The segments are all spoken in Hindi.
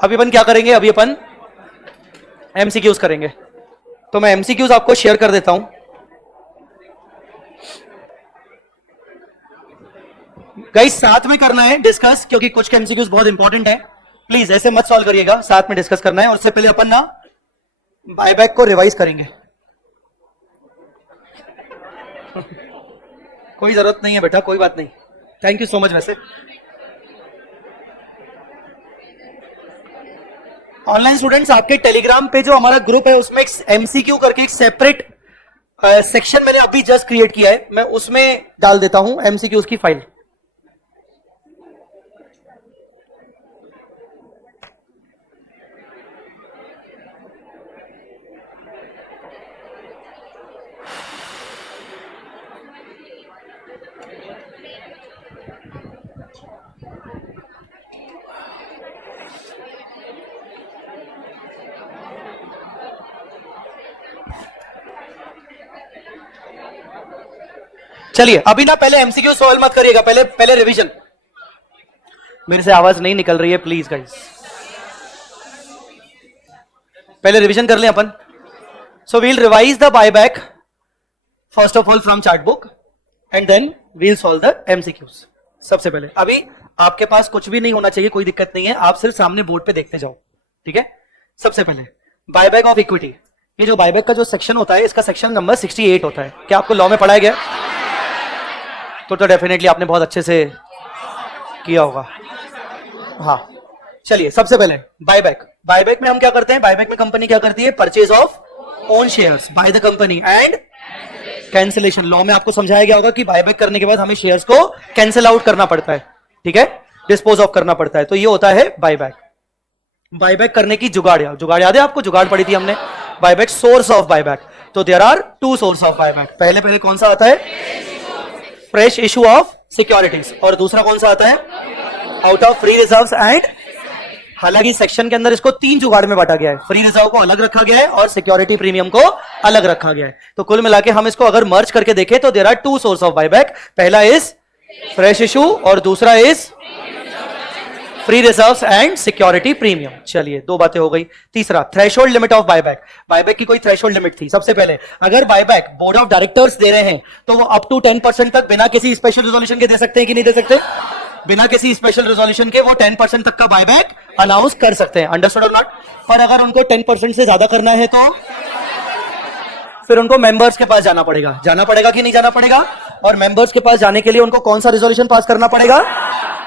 अभी अपन क्या करेंगे, अभी अपन एमसीक्यूज करेंगे। तो मैं एमसीक्यूज आपको शेयर कर देता हूं। गाइस साथ में करना है डिस्कस, क्योंकि कुछ एमसीक्यूज बहुत इंपॉर्टेंट है। प्लीज ऐसे मत सॉल्व करिएगा, साथ में डिस्कस करना है। और उससे पहले अपन ना बायबैक को रिवाइज करेंगे। कोई जरूरत नहीं है बेटा, कोई बात नहीं। Thank you so much. वैसे ऑनलाइन स्टूडेंट्स, आपके टेलीग्राम पे जो हमारा ग्रुप है उसमें एक एमसीक्यू करके एक सेपरेट सेक्शन मैंने अभी जस्ट क्रिएट किया है, मैं उसमें डाल देता हूं एमसीक्यूज की फाइल। चलिए अभी ना पहले एमसीक्यू सॉल्व मत करिएगा, पहले रिवीजन। मेरे से आवाज नहीं निकल रही है, प्लीज गाइस, पहले रिवीजन कर लें अपन। So we'll revise the buyback first of all from chart book and then we'll solve the MCQs. सबसे पहले अभी आपके पास कुछ भी नहीं होना चाहिए, कोई दिक्कत नहीं है, आप सिर्फ सामने बोर्ड पे देखते जाओ, ठीक है। सबसे पहले बायबैक ऑफ इक्विटी, ये जो बायबैक का जो सेक्शन होता है इसका सेक्शन नंबर 68 होता है। क्या आपको लॉ में पढ़ाया गया? तो डेफिनेटली आपने बहुत अच्छे से किया होगा। हाँ चलिए, सबसे पहले बायबैक में हम क्या करते हैं, बायबैक में कंपनी क्या करती है, purchase of own shares by the company and cancellation. Law में आपको समझाया गया होगा कि बायबैक करने के बाद हमें शेयर्स को कैंसिल आउट करना पड़ता है, ठीक है, डिस्पोज ऑफ करना पड़ता है। तो ये होता है बायबैक। बायबैक करने की जुगाड़ याद है आपको, जुगाड़ पढ़ी थी हमने। बायबैक, सोर्स ऑफ बायबैक, तो there are two source of buyback. पहले कौन सा आता है, फ्रेश इशू ऑफ सिक्योरिटीज, और दूसरा कौन सा आता है, out of free reserves and. हालांकि सेक्शन के अंदर इसको 3 जुगाड़ में बांटा गया है, फ्री रिजर्व को अलग रखा गया है और सिक्योरिटी प्रीमियम को अलग रखा गया है। तो कुल मिलाके हम इसको अगर मर्ज करके देखें तो there are two source of buyback. पहला इज फ्रेश इशू और दूसरा is free reserves and security premium. चलिए 2 बातें हो गई। तीसरा, threshold limit of buyback. Buyback की कोई थ्रेशोल्ड लिमिट थी। सबसे पहले अगर बायबैक बोर्ड ऑफ डायरेक्टर्स दे रहे हैं तो वो अप टू 10% तक बिना किसी स्पेशल रिजोल्यूशन के दे सकते हैं कि नहीं दे सकते? बिना किसी स्पेशल रिजोल्यूशन के वो 10% तक का बायबैक अनाउंस कर सकते हैं। अंडरस्टूड और नॉट? पर अगर उनको 10% से ज्यादा करना है तो फिर उनको मेंबर्स के पास जाना पड़ेगा कि नहीं जाना पड़ेगा? और मेंबर्स के पास जाने के लिए उनको कौन सा रिजोल्यूशन पास करना पड़ेगा?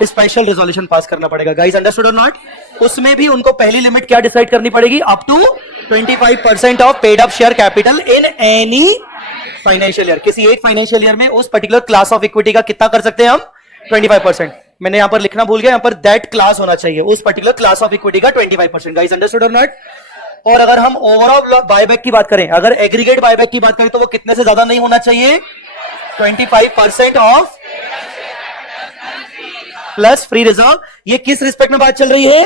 स्पेशल रिजोल्यूशन पास करना पड़ेगा। गाइस अंडरस्टूड और नॉट? उसमें भी उनको पहली लिमिट क्या डिसाइड करनी पड़ेगी, up to 25% of paid up share capital in any financial year. किसी एक फाइनेंशियल ईयर में उस पर्टिकुलर क्लास ऑफ इक्विटी का कितना कर सकते हैं हम? 25%। मैंने यहां पर लिखना भूल गया, यहां पर दैट क्लास होना चाहिए, उस पर्टिकुलर क्लास ऑफ इक्विटी का 25%। गाइस अंडरस्टूड और नॉट? और अगर हम ओवरऑल बायबैक की बात करें, अगर एग्रीगेट बायबैक की बात करें तो वो कितने से ज्यादा नहीं होना चाहिए? 25% ऑफ प्लस फ्री रिजर्व। ये किस रिस्पेक्ट में बात चल रही है?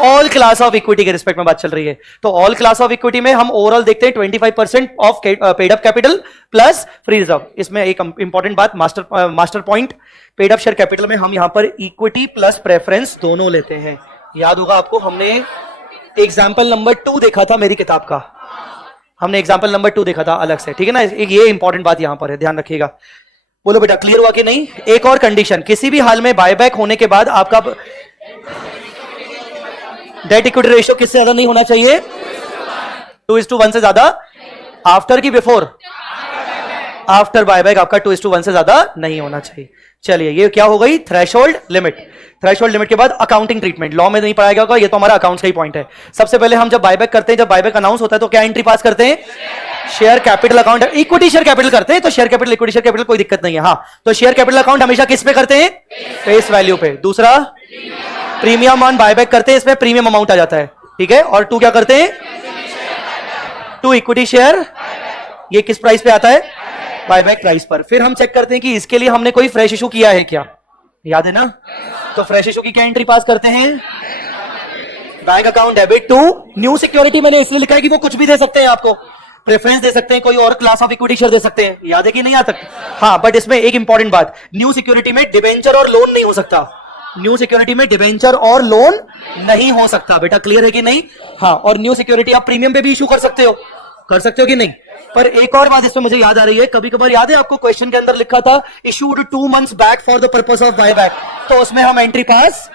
ऑल क्लास ऑफ इक्विटी के रिस्पेक्ट में बात चल रही है। तो ऑल क्लास ऑफ इक्विटी में हम ओवरऑल देखते हैं 25% of paid up capital plus free reserve. इसमें एक इंपॉर्टेंट बात, master point, paid up share capital में हम यहां पर इक्विटी प्लस प्रेफरेंस दोनों लेते हैं। याद होगा आपको, हमने एग्जाम्पल नंबर 2 देखा था मेरी किताब का, हमने एग्जाम्पल नंबर 2 देखा था अलग से, ठीक है ना। ये इंपॉर्टेंट बात यहां पर है, ध्यान रखिएगा। बोलो बेटा, क्लियर हुआ कि नहीं? एक और कंडीशन, किसी भी हाल में बायबैक होने के बाद आपका डेट इक्विटी रेशियो किससे ज्यादा नहीं होना चाहिए? 2:1 से ज्यादा। आफ्टर की बिफोर? आफ्टर बायबैक आपका 2:1 से ज्यादा नहीं होना चाहिए। चलिए ये क्या हो गई? Threshold limit. थ्रेशोल्ड लिमिट के बाद अकाउंटिंग ट्रीटमेंट, लॉ में नहीं पढ़ाया गया होगा, ये तो हमारा अकाउंट्स का ही पॉइंट है। सबसे पहले हम जब बायबैक करते हैं, जब बायबैक अनाउंस होता है तो क्या एंट्री पास करते हैं? Share capital account, equity share capital करते हैं, तो share capital equity share capital कोई दिक्कत नहीं है। हाँ, तो शेयर कैपिटल अकाउंट हमेशा किस पे करते हैं? फेस वैल्यू पे। दूसरा, प्रीमियम ऑन बायबैक करते हैं, इसमें प्रीमियम अमाउंट आ जाता है, ठीक है। और 2 क्या करते हैं? 2 इक्विटी शेयर, ये किस प्राइस पे आता है? बायबैक प्राइस पर। फिर हम चेक करते हैं कि इसके लिए हमने कोई फ्रेश इशू किया है क्या, याद है ना? तो फ्रेश इशू की क्या एंट्री पास करते हैं? Bank account debit to new security. मैंने इसलिए लिखा है कि वो कुछ भी दे सकते हैं, आपको प्रेफरेंस दे सकते हैं, कोई और क्लास ऑफ इक्विटी शेयर दे सकते हैं, याद है कि नहीं? आता हाँ, बट इसमें एक इंपॉर्टेंट बात, न्यू सिक्योरिटी में डिबेंचर और लोन नहीं हो सकता। न्यू सिक्योरिटी में डिवेंचर और लोन नहीं हो सकता बेटा, क्लियर है कि नहीं? हाँ, और न्यू सिक्योरिटी आप प्रीमियम पे भी इशू कर सकते हो कि नहीं? पर एक और बात इसमें मुझे याद आ रही है, कभी कभार याद है आपको क्वेश्चन के अंदर लिखा था issued 2 months back for the purpose of buyback, तो उसमें हम एंट्री पास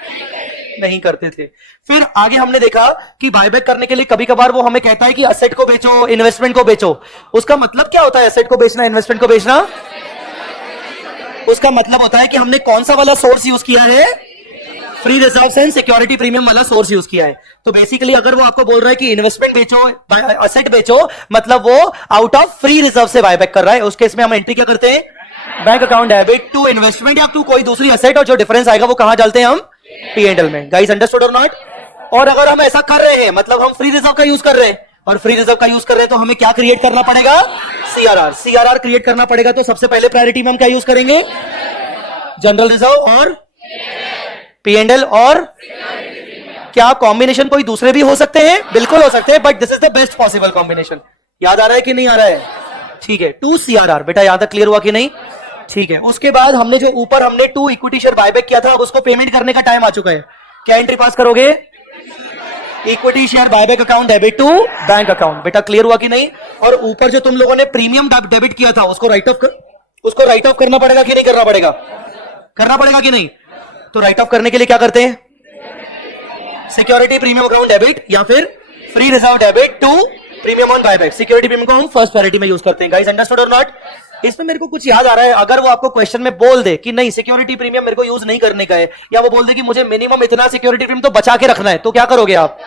नहीं करते थे। फिर आगे हमने देखा कि बायबैक करने के लिए कभी कभार वो हमें कहता है कि एसेट को बेचो, इन्वेस्टमेंट को बेचो। उसका मतलब क्या होता है एसेट को बेचना, इन्वेस्टमेंट को बेचना? उसका मतलब होता है कि हमने कौन सा वाला सोर्स यूज किया है, free reserve and security premium वाला सोर्स यूज किया है। तो बेसिकली अगर वो आपको बोल रहा है कि इन्वेस्टमेंट बेचो, एसेट बेचो, मतलब वो आउट ऑफ फ्री रिजर्व से बायबैक कर रहा है। उस केस में हम एंट्री क्या करते हैं, bank account debit to investment या टू कोई दूसरी एसेट, और जो डिफरेंस आएगा वो कहां डालते हैं हम, P&L में। गाइस अंडरस्टूड और नॉट? और अगर हम ऐसा कर रहे हैं मतलब हम फ्री रिजर्व का यूज कर रहे हैं, और फ्री रिजर्व का यूज कर रहे हैं तो हमें क्या क्रिएट करना पड़ेगा, सीआरआर क्रिएट करना पड़ेगा। तो सबसे पहले प्रायोरिटी में हम क्या यूज करेंगे, जनरल रिजर्व और P&L, और क्या कॉम्बिनेशन कोई दूसरे भी हो सकते हैं? बिल्कुल हो सकते हैं, but this is the best possible combination. याद आ रहा है कि नहीं आ रहा है? ठीक है, 2 CRR बेटा, यहां तक क्लियर हुआ कि नहीं? ठीक है, उसके बाद हमने जो ऊपर हमने 2 इक्विटी शेयर बायबैक किया था, अब उसको पेमेंट करने का टाइम आ चुका है। क्या एंट्री पास करोगे, equity share buyback account debit to bank account. बेटा क्लियर हुआ कि नहीं? और ऊपर जो तुम लोगों ने प्रीमियम डेबिट किया था उसको राइट ऑफ करना पड़ेगा कि नहीं करना पड़ेगा? करना पड़ेगा कि नहीं? तो राइट ऑफ करने के लिए क्या करते हैं, सिक्योरिटी प्रीमियम अकाउंट डेबिट या फिर free reserve debit to premium on buyback. Security premium को हम फर्स्ट प्रायोरिटी में यूज करते हैं। गाइस अंडरस्टूड और नॉट? इसमें मेरे को कुछ याद आ रहा है, अगर वो आपको क्वेश्चन में बोल दे कि नहीं सिक्योरिटी प्रीमियम मेरे को यूज नहीं करने का है, या वो बोल दे कि मुझे मिनिमम इतना सिक्योरिटी प्रीमियम तो बचा के रखना है, तो क्या करोगे आप?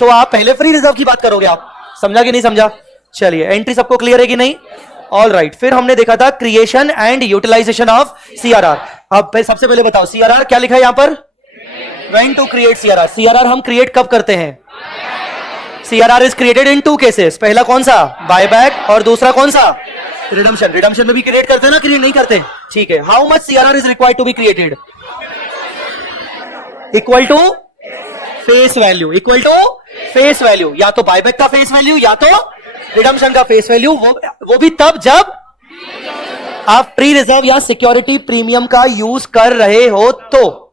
तो आप पहले फ्री रिजर्व की बात करोगे। आप समझा कि नहीं समझा? चलिए, एंट्री सबको क्लियर है कि नहीं? ऑल राइट, फिर हमने देखा था creation and utilisation of CRR. अब सबसे पहले बताओ सीआरआर क्या लिखा है यहां पर, when to create CRR. CRR हम क्रिएट कब करते हैं? CRR is created in 2 cases. पहला कौन सा, बायबैक, और दूसरा कौन सा, रिडम्पशन। रिडम्पशन में भी क्रिएट करते हैं ना, क्रिएट नहीं करते? ठीक है, how much CRR is required to be created? Equal to face value, equal to face value, या तो बायबैक का फेस वैल्यू या तो रिडम्पशन का फेस वैल्यू, वो भी तब जब आप फ्री रिजर्व या सिक्योरिटी प्रीमियम का यूज कर रहे हो। तो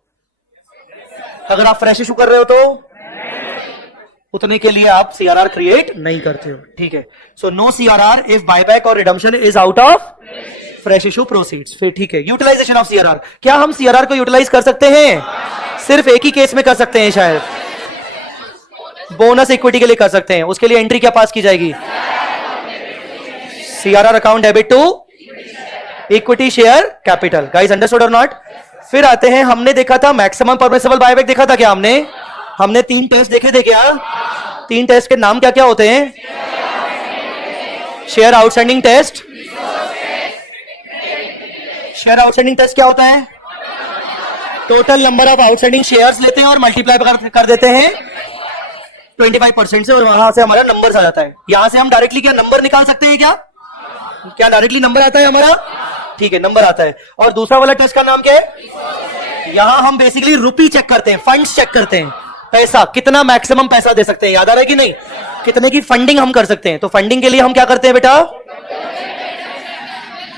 अगर आप फ्रेश इशू कर रहे हो तो उतने के लिए आप सीआरआर क्रिएट नहीं करते हो। ठीक है, so no CRR if buyback और redemption is out of fresh issue proceeds. फिर ठीक है, यूटिलाइजेशन ऑफ सीआरआर। क्या हम सीआरआर को यूटिलाइज कर सकते हैं? सिर्फ एक ही केस में कर सकते हैं, शायद बोनस इक्विटी के लिए कर सकते हैं। उसके लिए एंट्री क्या पास की जाएगी, CRR account debit to equity share capital. Guys understood और नॉट? फिर आते हैं, हमने देखा था मैक्सिमम परमिसिबल बायबैक, देखा था क्या हमने 3 टेस्ट देखे थे क्या? 3 टेस्ट के नाम क्या क्या होते हैं? Share outstanding test. Share outstanding test क्या होता है? Total number of outstanding shares लेते हैं और मल्टीप्लाई कर देते हैं 25% से, और वहां से हमारा नंबर आ जाता है। यहां से हम डायरेक्टली क्या नंबर निकाल सकते हैं क्या? क्या डायरेक्टली नंबर आता है हमारा? ठीक है, नंबर आता है। और दूसरा वाला टेस्ट का नाम क्या है? यहां हम बेसिकली रुपी चेक करते हैं, फंड्स चेक करते हैं, पैसा कितना मैक्सिमम पैसा दे सकते हैं। याद आ रहा है कि नहीं? कितने की फंडिंग हम कर सकते हैं। तो फंडिंग के लिए हम क्या करते हैं बेटा?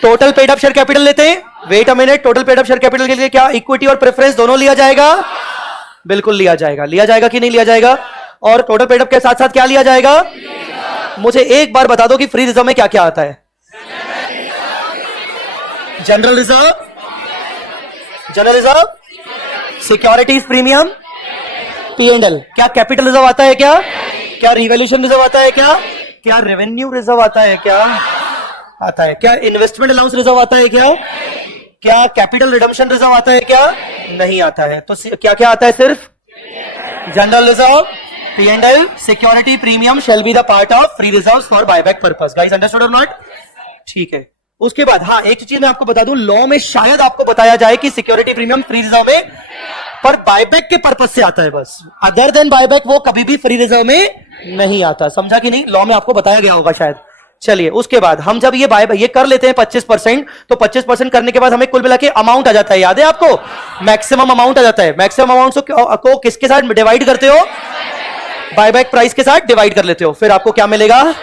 Total paid up share capital लेते हैं। Wait a minute, total paid up share capital के लिए क्या इक्विटी और प्रेफरेंस दोनों लिया जाएगा? बिल्कुल लिया जाएगा। लिया जाएगा कि नहीं लिया जाएगा? और टोटल पेड अप के साथ साथ क्या लिया जाएगा? मुझे एक बार बता दो कि फ्री रिजर्व में क्या क्या आता है? General reserve, securities premium, P&L। क्या कैपिटल रिजर्व आता है क्या? क्या रिवैल्यूएशन रिजर्व आता है क्या? क्या रेवेन्यू रिजर्व आता है क्या? आता है। क्या इन्वेस्टमेंट अलाउंस रिजर्व आता है क्या? क्या कैपिटल रिडम्पशन रिजर्व आता है क्या? नहीं आता है। तो क्या क्या आता है? सिर्फ general reserve, P&L, security premium shall be the part of free reserve for buyback purpose. Guys understood और नॉट? ठीक है, उसके बाद हाँ एक चीज मैं आपको बता दूं, लॉ में शायद आपको बताया जाए कि सिक्योरिटी प्रीमियम फ्री रिजर्व में पर बायबैक के पर्पस से आता है बस, अदर देन बायबैक वो कभी भी फ्री रिजर्व में नहीं आता। समझा कि नहीं? लॉ में आपको बताया गया होगा शायद। चलिए, उसके बाद हम जब ये कर लेते हैं 25%, तो 25% करने के बाद हमें कुल मिला के अमाउंट आ जाता है। याद है आपको? मैक्सिमम अमाउंट आ जाता है। मैक्सिमम अमाउंट को किसके साथ डिवाइड करते हो? बायबैक प्राइस के साथ डिवाइड कर लेते हो। फिर आपको क्या मिलेगा?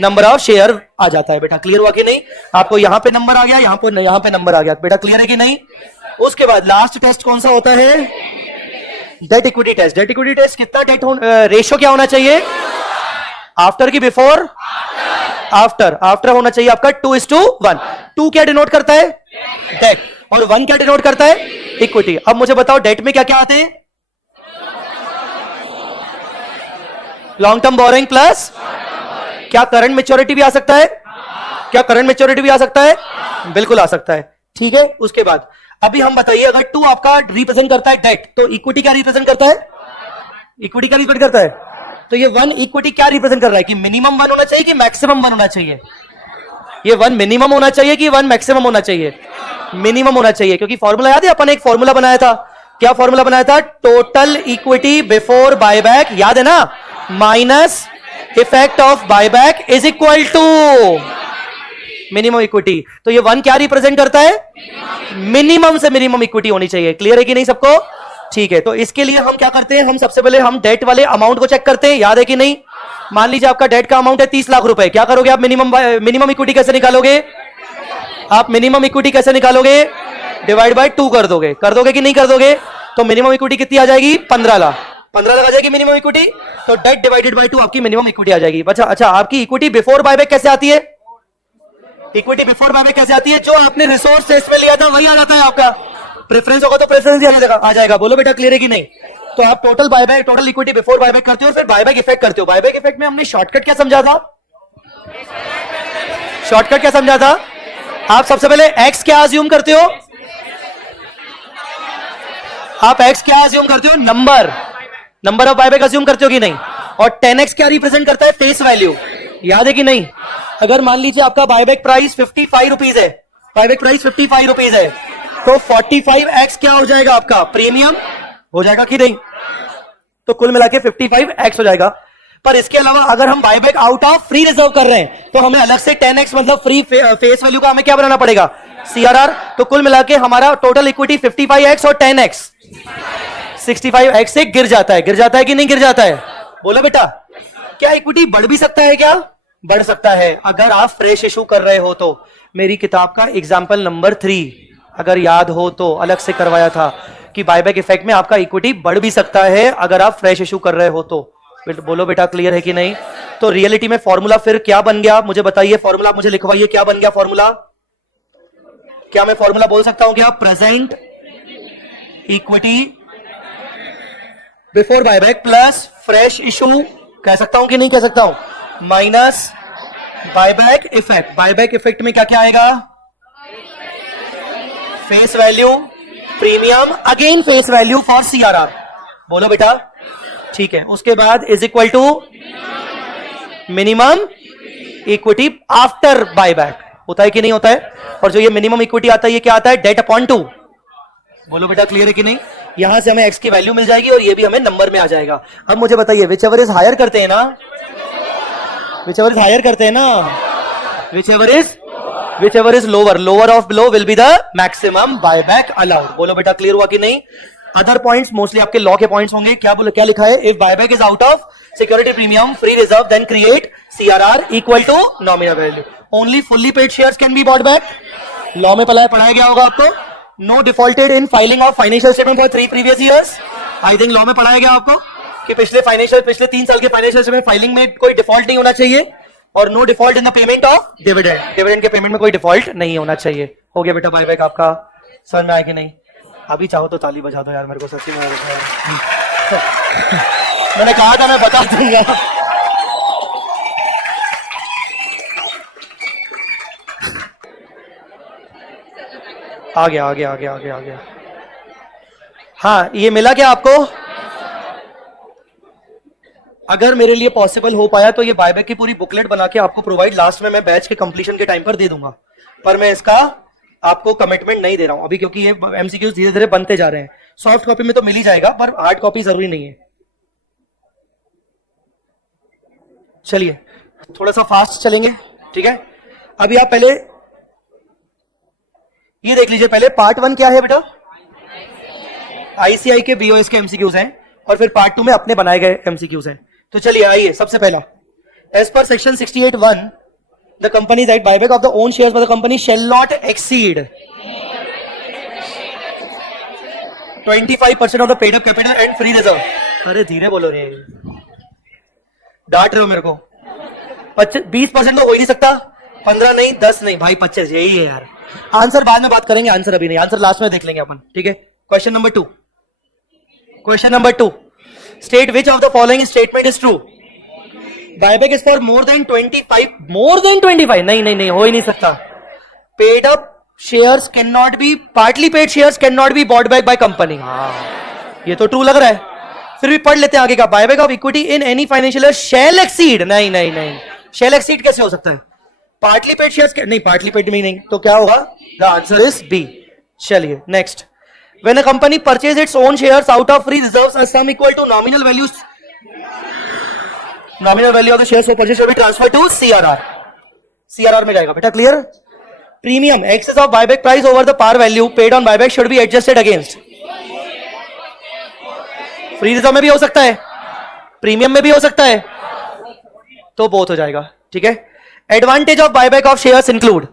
नंबर ऑफ शेयर आ जाता है। बेटा क्लियर हुआ कि नहीं? आपको यहां पे नंबर आ गया, यहां पे नंबर आ गया। बेटा क्लियर है कि नहीं? उसके बाद लास्ट टेस्ट कौन सा होता है? Debt equity test. Debt equity test कितना डेट रेशियो क्या होना चाहिए? आफ्टर की बिफोर? आफ्टर। आफ्टर होना चाहिए आपका 2:1। 2 क्या डिनोट करता है? डेट। और 1 क्या डिनोट करता है? इक्विटी। अब मुझे बताओ डेट में क्या क्या आते हैं? लॉन्ग टर्म बोरिंग प्लस क्या करंट मेच्योरिटी भी आ सकता है? क्या करंट मेच्योरिटी भी आ सकता है? बिल्कुल आ सकता है। ठीक है, उसके बाद अभी हम बताइए, अगर 2 आपका रिप्रेजेंट करता है डेट, तो इक्विटी क्या रिप्रेजेंट करता है? इक्विटी क्या रिप्रेजेंट करता है? तो ये 1 इक्विटी क्या रिप्रेजेंट कर रहा है कि मिनिमम 1 होना चाहिए कि मैक्सिमम 1 होना चाहिए? ये 1 मिनिमम होना चाहिए कि 1 मैक्सिमम होना चाहिए? मिनिमम होना चाहिए, क्योंकि फॉर्मूला याद है अपन एक फॉर्मूला बनाया था। क्या फॉर्मूला बनाया था? टोटल इक्विटी बिफोर बायबैक, याद है ना? Minus effect of buyback is equal to minimum equity. तो ये 1 क्या रिप्रेजेंट करता है? मिनिमम से मिनिमम इक्विटी होनी चाहिए। क्लियर है कि नहीं सबको? ठीक है, तो इसके लिए हम क्या करते हैं, हम सबसे पहले हम डेट वाले अमाउंट को चेक करते हैं। याद है कि नहीं? मान लीजिए आपका डेट का अमाउंट है 30 लाख रुपए। क्या करोगे आप? मिनिमम इक्विटी कैसे निकालोगे? आप मिनिमम इक्विटी कैसे निकालोगे? डिवाइड बाय 2 कर दोगे। कर दोगे कि नहीं कर दोगे? तो मिनिमम इक्विटी कितनी आ जाएगी? 15 लाख। 15 लाख आ जाएगी मिनिमम इक्विटी। तो डेट डिवाइडेड बाय 2 आपकी मिनिमम इक्विटी आ जाएगी। अच्छा, आपकी इक्विटी बिफोर बायबैक कैसे आती है? इक्विटी बिफोर बायबैक कैसे आती है? जो आपने रिसोर्स टेस्ट में लिया था वही आ जाता है आपका। प्रेफरेंस होगा तो प्रेफरेंस ही आ जाएगा। बोलो बेटा, क्लियर है कि नहीं? तो आप total buyback, total equity before buyback करते हो, फिर बायबैक इफेक्ट करते हो। बायबैक इफेक्ट में हमने शॉर्टकट क्या समझा था? शॉर्टकट क्या समझा था? आप सबसे पहले एक्स क्या अज्यूम करते हो? आप एक्स क्या अज्यूम करते हो? नंबर ऑफ बायबैक अज्यूम करते हो कि नहीं? और 10x क्या रिप्रेजेंट करता है? Face value. याद है कि नहीं? अगर मान लीजिए आपका बायबैक प्राइस 55 रुपीज है, बायबैक प्राइस 55 रुपीज है, तो 45x क्या हो जाएगा आपका? प्रीमियम हो जाएगा कि नहीं? तो कुल मिला के 55x हो जाएगा। पर इसके अलावा अगर हम buyback out of free reserve कर रहे हैं, तो हमें अलग से 10x मतलब फ्री फेस वैल्यू का हमें क्या बनाना पड़ेगा? CRR। तो कुल मिला के हमारा टोटल इक्विटी 55x और 10x 65x से गिर जाता है। गिर जाता है कि नहीं गिर जाता है? बोलो बेटा, क्या इक्विटी बढ़ भी सकता है? क्या बढ़ सकता है? अगर आप फ्रेश इशू कर रहे हो तो। मेरी किताब का एग्जाम्पल नंबर 3 अगर याद हो तो अलग से करवाया था कि बायबैक इफेक्ट में आपका इक्विटी बढ़ भी सकता है अगर आप फ्रेश इशू कर रहे हो तो। बोलो बेटा, क्लियर है कि नहीं? तो रियलिटी में फॉर्मूला फिर क्या बन गया मुझे बताइए? फॉर्मूला मुझे लिखवाइए, क्या बन गया फॉर्मूला? क्या मैं फॉर्मूला बोल सकता हूं क्या? Present equity before buyback plus fresh issue, कह सकता हूं कि नहीं कह सकता हूं? Minus buyback effect. Buyback effect में क्या क्या आएगा? Face value, premium, again face value for CRR। बोलो बेटा, ठीक है। उसके बाद is equal to minimum equity after buyback. होता है कि नहीं होता है? और जो ये मिनिमम इक्विटी आता है ये क्या आता है? Debt upon 2। बोलो बेटा, क्लियर है कि नहीं? यहां से हमें x की वैल्यू मिल जाएगी और ये भी हमें नंबर में आ जाएगा। अब मुझे बताइए, विच एवर इज हायर करते हैं ना? विच एवर इज हायर करते हैं ना? Whichever is lower of below will be the maximum buyback allowed. बोलो बेटा, क्लियर हुआ कि नहीं? अदर पॉइंट्स मोस्टली आपके लॉ के पॉइंट्स होंगे। क्या बोलो, क्या लिखा है? If buyback is out of security premium free reserve then create CRR equal to nominal value. Only fully paid shares can be bought back. Law में पढ़ाया गया होगा आपको। No defaulted in filing of financial statement for 3 previous years. I think law में पढ़ाया गया आपको कि पिछले 3 साल के फाइनेंशियल स्टेटमेंट फाइलिंग में कोई डिफॉल्ट नहीं होना चाहिए। और no default in the payment of dividend. Dividend के पेमेंट में कोई डिफॉल्ट नहीं होना चाहिए। हो गया बेटा बायबैक आपका? समझ में आया कि नहीं? अभी चाहो तो ताली बजा दो यार, मेरे को सच्ची में मैंने कहा था मैं बता दूंगा। आ गया। हाँ, ये मिला क्या आपको? अगर मेरे लिए पॉसिबल हो पाया तो ये बायबैक की पूरी बुकलेट बना के आपको प्रोवाइड लास्ट में मैं बैच के कंप्लीशन के टाइम पर दे दूंगा। पर मैं इसका आपको कमिटमेंट नहीं दे रहा हूं अभी, क्योंकि ये MCQs धीरे धीरे बनते जा रहे हैं। सॉफ्ट कॉपी में तो मिल ही जाएगा, पर हार्ड कॉपी जरूरी नहीं है। चलिए थोड़ा सा फास्ट चलेंगे, ठीक है? अभी आप पहले ये देख लीजिए। पहले पार्ट 1 क्या है बेटा? ICI के BOS के MCQs हैं, और फिर पार्ट 2 में अपने बनाए गए MCQs हैं। तो चलिए आइए, सबसे पहला, as per section 68(1) the company that buyback of the own shares by the company shall not exceed 25% of the paid up capital and free reserve. अरे धीरे बोलो रे, डांट रहे हो मेरे को। 20% तो हो ही नहीं सकता, 15 नहीं, 10 नहीं भाई, 25 यही है यार। आंसर बाद में बात करेंगे, आंसर अभी नहीं, आंसर लास्ट में देख लेंगे अपन, ठीक है। Question number 2, question number 2, state which of the following statement is true. Buyback is for more than 25, more than 25, नहीं नहीं नहीं, हो ही नहीं सकता। Paid up shares can not be, partly paid shares can not be bought back by company. हाँ ये तो ट्रू लग रहा है, फिर भी पढ़ लेते हैं आगे का। Buyback of equity in any financial year shall exceed, नहीं नहीं नहीं, शैल एक्सीड कैसे हो सकता है। पार्टली पेड शेयर्स नहीं, पार्टली पेड में नहीं, तो क्या होगा, द आंसर इज बी। चलिए next, when a company purchase its own shares out of free reserves a sum equal to nominal value, nominal value of the shares for purchase will be transfer to CRR, CRR में जाएगा बेटा, clear. Premium excess of buyback price over the par value paid on buyback should be adjusted against, free reserve में भी हो सकता है, प्रीमियम में भी हो सकता है, तो बोथ हो जाएगा, ठीक है। Advantage of buyback of shares include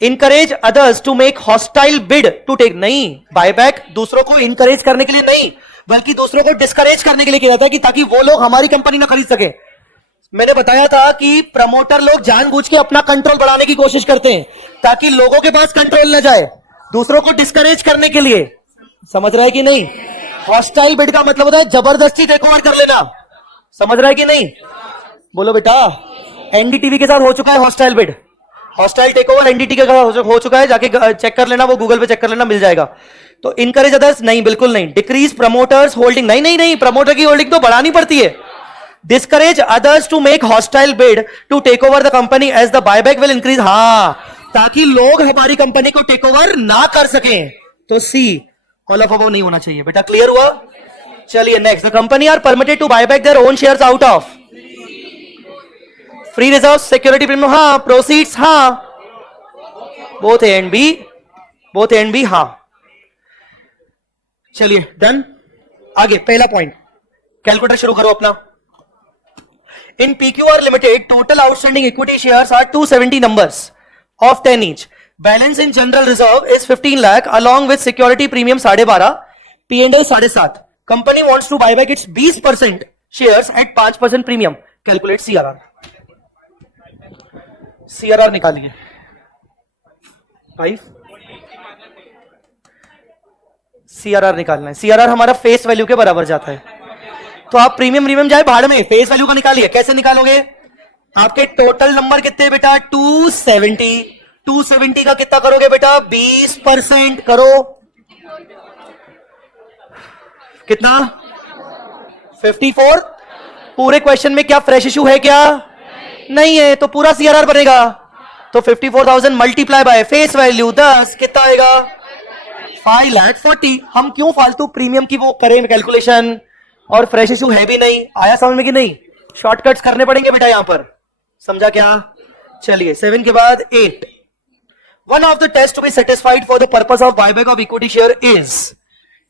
encourage others to make hostile bid to take, नहीं बायबैक दूसरों को इनकरेज करने के लिए नहीं, बल्कि दूसरों को डिस्करेज करने के लिए किया जाता है कि ताकि वो लोग हमारी कंपनी ना खरीद सके। मैंने बताया था कि प्रमोटर लोग जानबूझ के अपना कंट्रोल बढ़ाने की कोशिश करते हैं ताकि लोगों के पास कंट्रोल ना जाए, दूसरों को डिस्करेज करने के लिए, समझ रहा है कि नहीं। हॉस्टाइल बिड का मतलब होता है जबरदस्ती टेक ओवर कर लेना, समझ रहा है कि नहीं, बोलो बेटा। एनडीटीवी के साथ हो चुका है hostile bid, hostile take over NDT के साथ हो चुका है, जाके चेक कर लेना, वो गूगल पे चेक कर लेना, मिल जाएगा। तो इनकरेज अदर्स नहीं, बिल्कुल नहीं। डिक्रीज प्रमोटर्स होल्डिंग, नहीं नहीं नहीं, प्रमोटर की होल्डिंग तो बढ़ानी पड़ती है। Discourage others to make hostile bid to take over the company as the buyback will increase, हाँ ताकि लोग हमारी कंपनी को टेक ओवर ना कर सकें, तो सी ऑल ऑफ अबव नहीं होना चाहिए बेटा, क्लियर हुआ। चलिए next, the company are permitted to buy back their own shares out of free reserve security premium, हाँ प्रोसीड्स, हाँ both A and B, both A and B, हाँ। चलिए डन, आगे पहला पॉइंट, कैलकुलेटर शुरू करो अपना। In PQR limited total outstanding equity shares are 270 numbers of 10 each. Balance in general reserve is 15 lakh along with security premium 12.5, P&L 7.5. Company wants to buy back its 20% shares at 5% premium. Calculate CRR. CRR निकालिए 5, CRR निकालना है। CRR हमारा फेस वैल्यू के बराबर जाता है, तो आप प्रीमियम जाए भाड़ में, फेस वैल्यू का निकालिए। कैसे निकालोगे, आपके टोटल नंबर कितने बेटा, 270, 270 का कितना करोगे बेटा, 20% करो, कितना 54। पूरे क्वेश्चन में क्या फ्रेश इशू है, क्या नहीं है, तो पूरा सीआरआर बनेगा। तो 54,000 मल्टीप्लाई बाय फेस वैल्यू 10 कितना आएगा, 5,40,000। हम क्यों फालतू प्रीमियम की वो करें कैलकुलेशन, और फ्रेश इशू है भी नहीं, आया समझ में कि नहीं। शॉर्टकट्स करने पड़ेंगे बेटा यहां पर, समझा क्या। चलिए 7 के बाद 8, one of the test to be satisfied for the purpose of buyback of equity share is,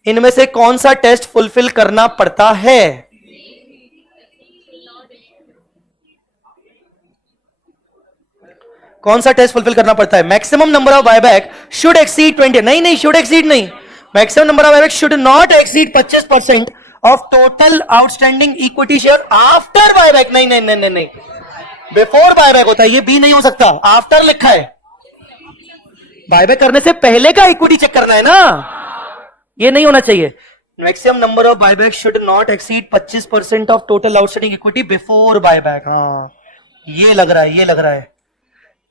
इनमें से कौन सा टेस्ट फुलफिल करना पड़ता है। कौन सा टेस्ट फुलफिल करना पड़ता है, maximum number of buyback should exceed 20, नहीं नहीं शुड एक्सीड नहीं, maximum number of buyback should not exceed 25% of total outstanding equity share after buyback, नहीं नहीं नहीं नहीं, बिफोर बायबैक होता है, ये भी नहीं हो सकता, आफ्टर लिखा है। बायबैक करने से पहले का इक्विटी चेक करना है ना, ये नहीं होना चाहिए। Maximum number of buyback should not exceed 25% of total outstanding equity before buyback, हाँ ये लग रहा है, ये लग रहा है।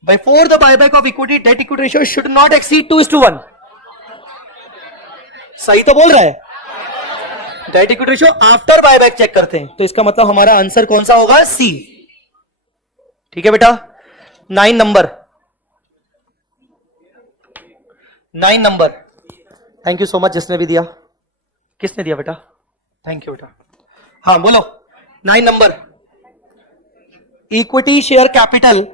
Before the buyback of equity debt equity ratio should not exceed 2:1, सही तो बोल रहा है। Debt equity ratio after buyback check करते हैं, तो इसका मतलब हमारा आंसर कौन सा होगा, सी। ठीक है बेटा, 9 number, 9 number. Thank you so much जिसने भी दिया, किसने दिया बेटा, थैंक यू बेटा। हाँ बोलो, 9 number, equity share capital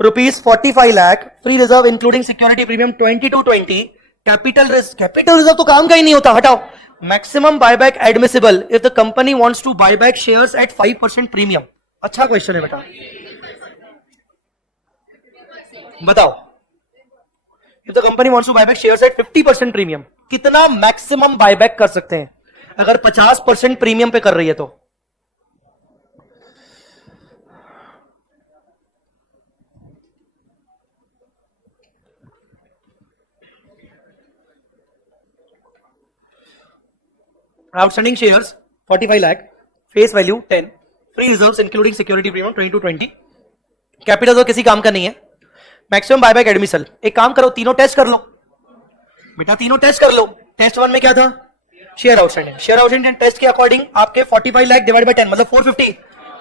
₹45 lakh, free reserve including security premium 20-20, capital reserve तो काम का ही नहीं होता, हटाओ। Maximum buyback admissible if the company wants to buy back shares at 5% premium. अच्छा क्वेश्चन है बेटा, बताओ। If the company wants to buy back shares at 50% premium, कितना मैक्सिमम बायबैक कर सकते हैं अगर 50% प्रीमियम पे कर रही है तो? Outstanding shares 45 lakh, face value 10, free reserves including security premium 2220, capital तो किसी काम का नहीं है, मैक्सिमम बायबैक एडमिसल। एक काम करो, तीनों टेस्ट कर लो बेटा, तीनों टेस्ट कर लो। टेस्ट 1 में क्या था? Share outstanding. Share outstanding test के अकॉर्डिंग आपके 45 लाख डिवाइड बाय 10 मतलब 450,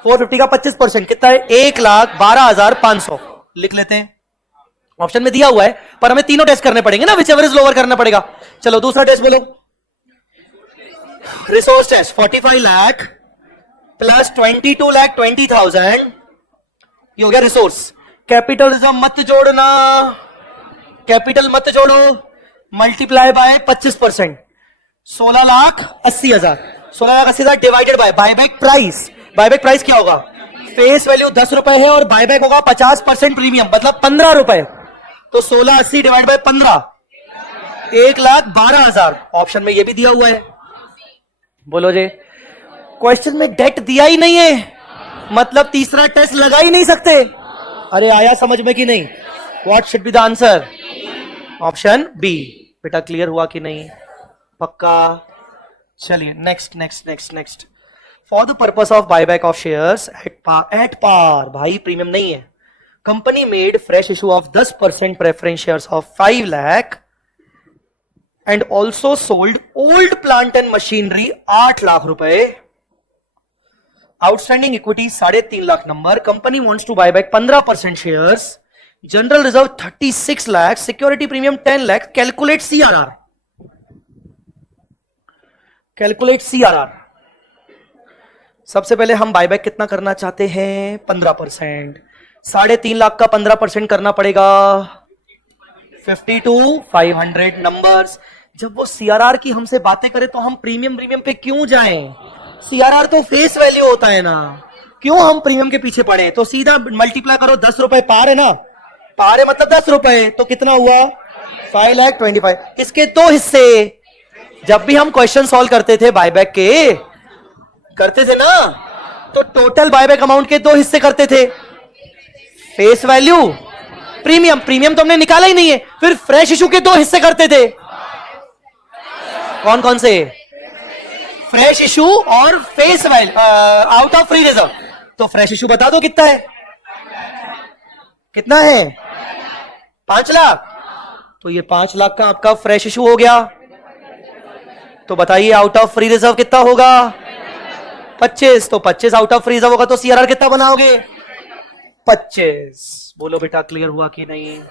450 का 25% कितना है? 1,12,500 लिख लेते हैं। ऑप्शन में दिया हुआ है पर हमें तीनों टेस्ट करने पड़ेंगे ना, विच एवर इज लोअर करना पड़ेगा। चलो दूसरा टेस्ट बोलो। रिसोर्स टेस्ट 45 लाख प्लस 22 लाख 20,000, ये हो गया रिसोर्स। कैपिटल रिजर्व मत जोड़ना, कैपिटल मत जोड़ो, multiply by 25%, 16,80,000, 16,80,000 divided by buyback price. Buyback price क्या होगा? फेस वैल्यू 10 रुपए है और बायबैक होगा 50% प्रीमियम मतलब 15 रुपए, तो 1680 डिवाइड बाय 15, 1,12,000। ऑप्शन में ये भी दिया हुआ है। बोलो जी, क्वेश्चन में डेट दिया ही नहीं है मतलब तीसरा टेस्ट लगा ही नहीं सकते। अरे आया समझ में कि नहीं? What should be the answer? Option B. बेटा क्लियर हुआ कि नहीं? पक्का? चलिए next next next next. For the purpose of buyback of shares at par, भाई प्रीमियम नहीं है, company made fresh issue of 10% preference shares of 5 lakh and also sold old plant and machinery 8 lakh रुपए, outstanding equity 3.5 lakh number, company wants to buy back 15% shares, general reserve 36 lakh, security premium 10 lakh, calculate CRR. Calculate CRR. सबसे पहले हम बायबैक कितना करना चाहते हैं? 15%। 3.5 लाख का 15% करना पड़ेगा 52,500 नंबर्स। जब वो सीआरआर की हमसे बातें करे तो हम प्रीमियम पे क्यों जाएं? सीआरआर तो फेस वैल्यू होता है ना, क्यों हम प्रीमियम के पीछे पड़े? तो सीधा मल्टीप्लाई करो, 10 रुपए पार है ना, पार है मतलब 10 रुपए, तो कितना हुआ? 5,25,000। इसके 2 हिस्से। जब भी हम क्वेश्चन सॉल्व करते थे बायबैक के, करते थे ना, तो टोटल बायबैक अमाउंट के 2 हिस्से करते थे, फेस वैल्यू, प्रीमियम तो हमने निकाला ही नहीं है, फिर फ्रेश इशू के 2 हिस्से करते थे। कौन कौन से? फ्रेश इशू और face value out of free reserve. तो फ्रेश इशू बता दो कितना है? कितना है? 5 लाख। तो ये 5 लाख का आपका फ्रेश इशू हो गया। तो बताइए आउट ऑफ फ्री रिजर्व कितना होगा? 25। तो 25 आउट ऑफ फ्री रिजर्व होगा तो सीआरआर कितना बनाओगे? 25। बोलो बेटा क्लियर हुआ कि नहीं?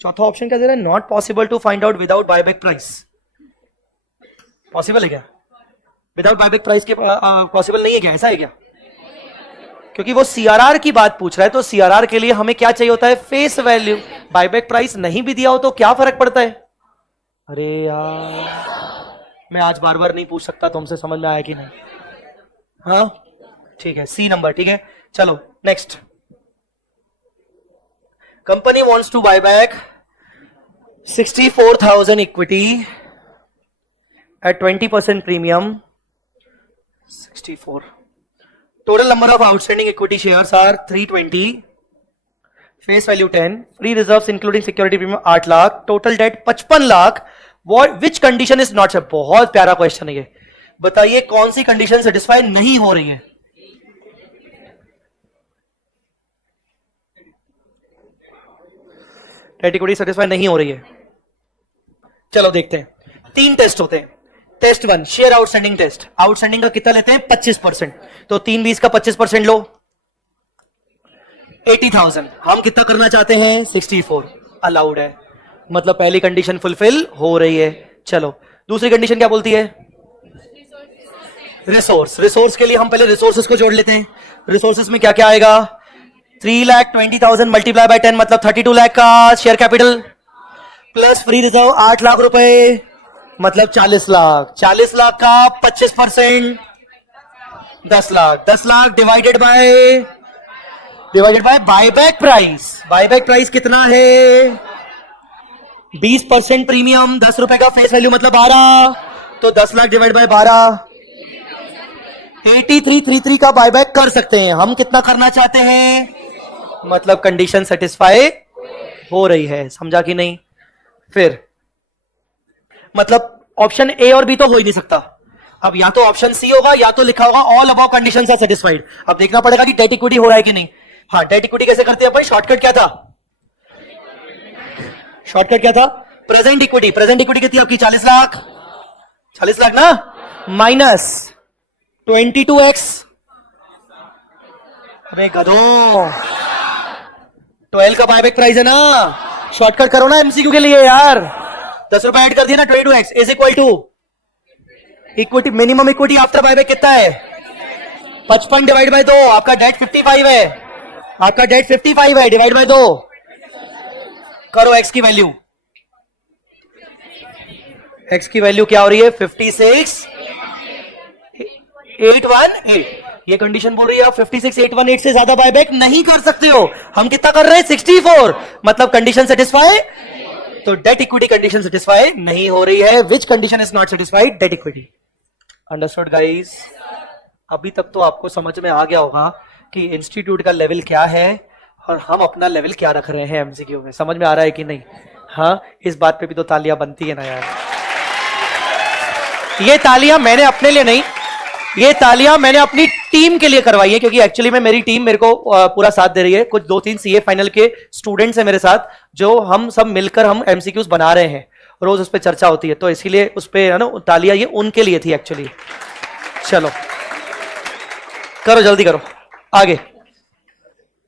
चौथा ऑप्शन क्या दे रहा है? Not possible to find out without buyback price. Possible है क्या? विदाउट बायबैक प्राइस के पॉसिबल नहीं है क्या? ऐसा है क्या? क्योंकि वो सीआरआर की बात पूछ रहा है, तो सीआरआर के लिए हमें क्या चाहिए होता है? Face value. बायबैक प्राइस नहीं भी दिया हो तो क्या फर्क पड़ता है? अरे यार मैं आज बार बार नहीं पूछ सकता, तुमसे समझ में आया कि नहीं? हाँ ठीक है, सी नंबर। ठीक है चलो next. Company wants to buy back 64,000 equity at 20% premium, 64. Total number of outstanding equity shares are 320. Face value 10. Free reserves including security premium 8 lakh. Total debt 55 lakh. Which condition is not? बहुत प्यारा क्वेश्चन है ये। बताइए कौन सी कंडीशन सेटिस्फाई नहीं हो रही है? डेट इक्विटी सेटिस्फाई नहीं हो रही है। चलो देखते हैं। 3 टेस्ट होते हैं। Test 1 share outstanding test. Outstanding का कितना लेते हैं? 25%। तो 320 का 25% लो, 80,000। हम कितना करना चाहते हैं? 64। अलाउड है, मतलब पहली कंडीशन फुलफिल हो रही है। चलो दूसरी कंडीशन क्या बोलती है? रिसोर्स। रिसोर्स के लिए हम पहले रिसोर्सेस को जोड़ लेते हैं। रिसोर्सेस में क्या क्या आएगा? 3,20,000 मल्टीप्लाई बाय 10 मतलब 32 लाख का share capital, plus free reserve 8 lakh रुपए मतलब 40 लाख। 40 लाख का 25% 10 lakh. 10 lakh divided bye buyback price. Buyback price कितना है? 20% प्रीमियम, 10 रुपए का फेस वैल्यू मतलब 12, तो 10 लाख डिवाइड बाय 12, 8333 का बायबैक कर सकते हैं हम। कितना करना चाहते हैं? मतलब कंडीशन सेटिस्फाई हो रही है, समझा कि नहीं? फिर मतलब ऑप्शन ए और बी तो हो ही नहीं सकता। अब या तो ऑप्शन सी होगा या तो लिखा होगा all above conditions are satisfied. अब देखना पड़ेगा कि डेट इक्विटी हो रहा है कि नहीं। हाँ, डेट इक्विटी कैसे करते हैं भाई? शॉर्टकट क्या था? शॉर्टकट क्या था? Present equity. प्रेजेंट इक्विटी कितनी आपकी? 40 लाख। 40 लाख ना, माइनस 22x। अरे गधो, 12 का बायबैक प्राइस है ना। शॉर्टकट करो ना एमसीक्यू के लिए यार। 10 रुपए ऐड कर दिया ना, 22x is equal to equity, minimum equity after buyback कितना है? 55 डिवाइड बाय 2। आपका डेट 55 है, आपका डेट 55 है, डिवाइड बाय 2 करो। एक्स की वैल्यू, एक्स की वैल्यू क्या हो रही है? 56,818। ये कंडीशन बोल रही है आप 56,818 से ज्यादा बायबैक नहीं कर सकते हो। हम कितना कर रहे हैं? 64। मतलब कंडीशन सेटिस्फाई। तो डेट इक्विटी कंडीशन सेटिस्फाई नहीं हो रही है। Which condition is not satisfied? Debt equity. Understood guys? अभी तक तो आपको समझ में आ गया होगा कि इंस्टीट्यूट का लेवल क्या है और हम अपना लेवल क्या रख रहे हैं एमसीक्यू में। समझ में आ रहा है कि नहीं? हाँ, इस बात पे भी तो तालियां बनती है ना यार। ये तालियां मैंने अपने लिए नहीं, ये तालियां मैंने अपनी टीम के लिए करवाई है, क्योंकि एक्चुअली में मेरी टीम मेरे को पूरा साथ दे रही है। कुछ 2-3 सीए फाइनल के स्टूडेंट्स हैं मेरे साथ, जो हम सब मिलकर हम एमसीक्यूज बना रहे हैं। रोज उस पर चर्चा होती है, तो इसीलिए उस पर है ना तालियां ये उनके लिए थी एक्चुअली। चलो करो, जल्दी करो आगे।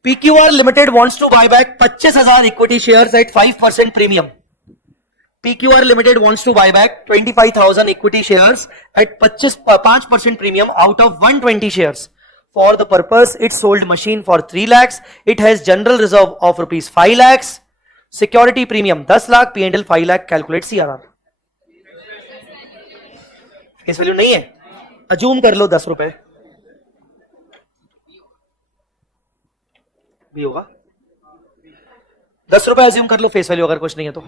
PQR limited wants to buy back 25,000 equity shares at 5% premium. PQR Limited wants to buy back 25,000 equity shares at 5% premium out of 120 shares. For the purpose, it sold machine for 3 lakhs. It has general reserve of rupees 5 lakhs. Security premium 10 lakh, P&L 5 lakh. Calculate CRR. Face value नहीं है, अजूम कर लो 10 रुपए भी होगा। 10 रुपए अज्यूम कर लो फेस वैल्यू, अगर कुछ नहीं है तो।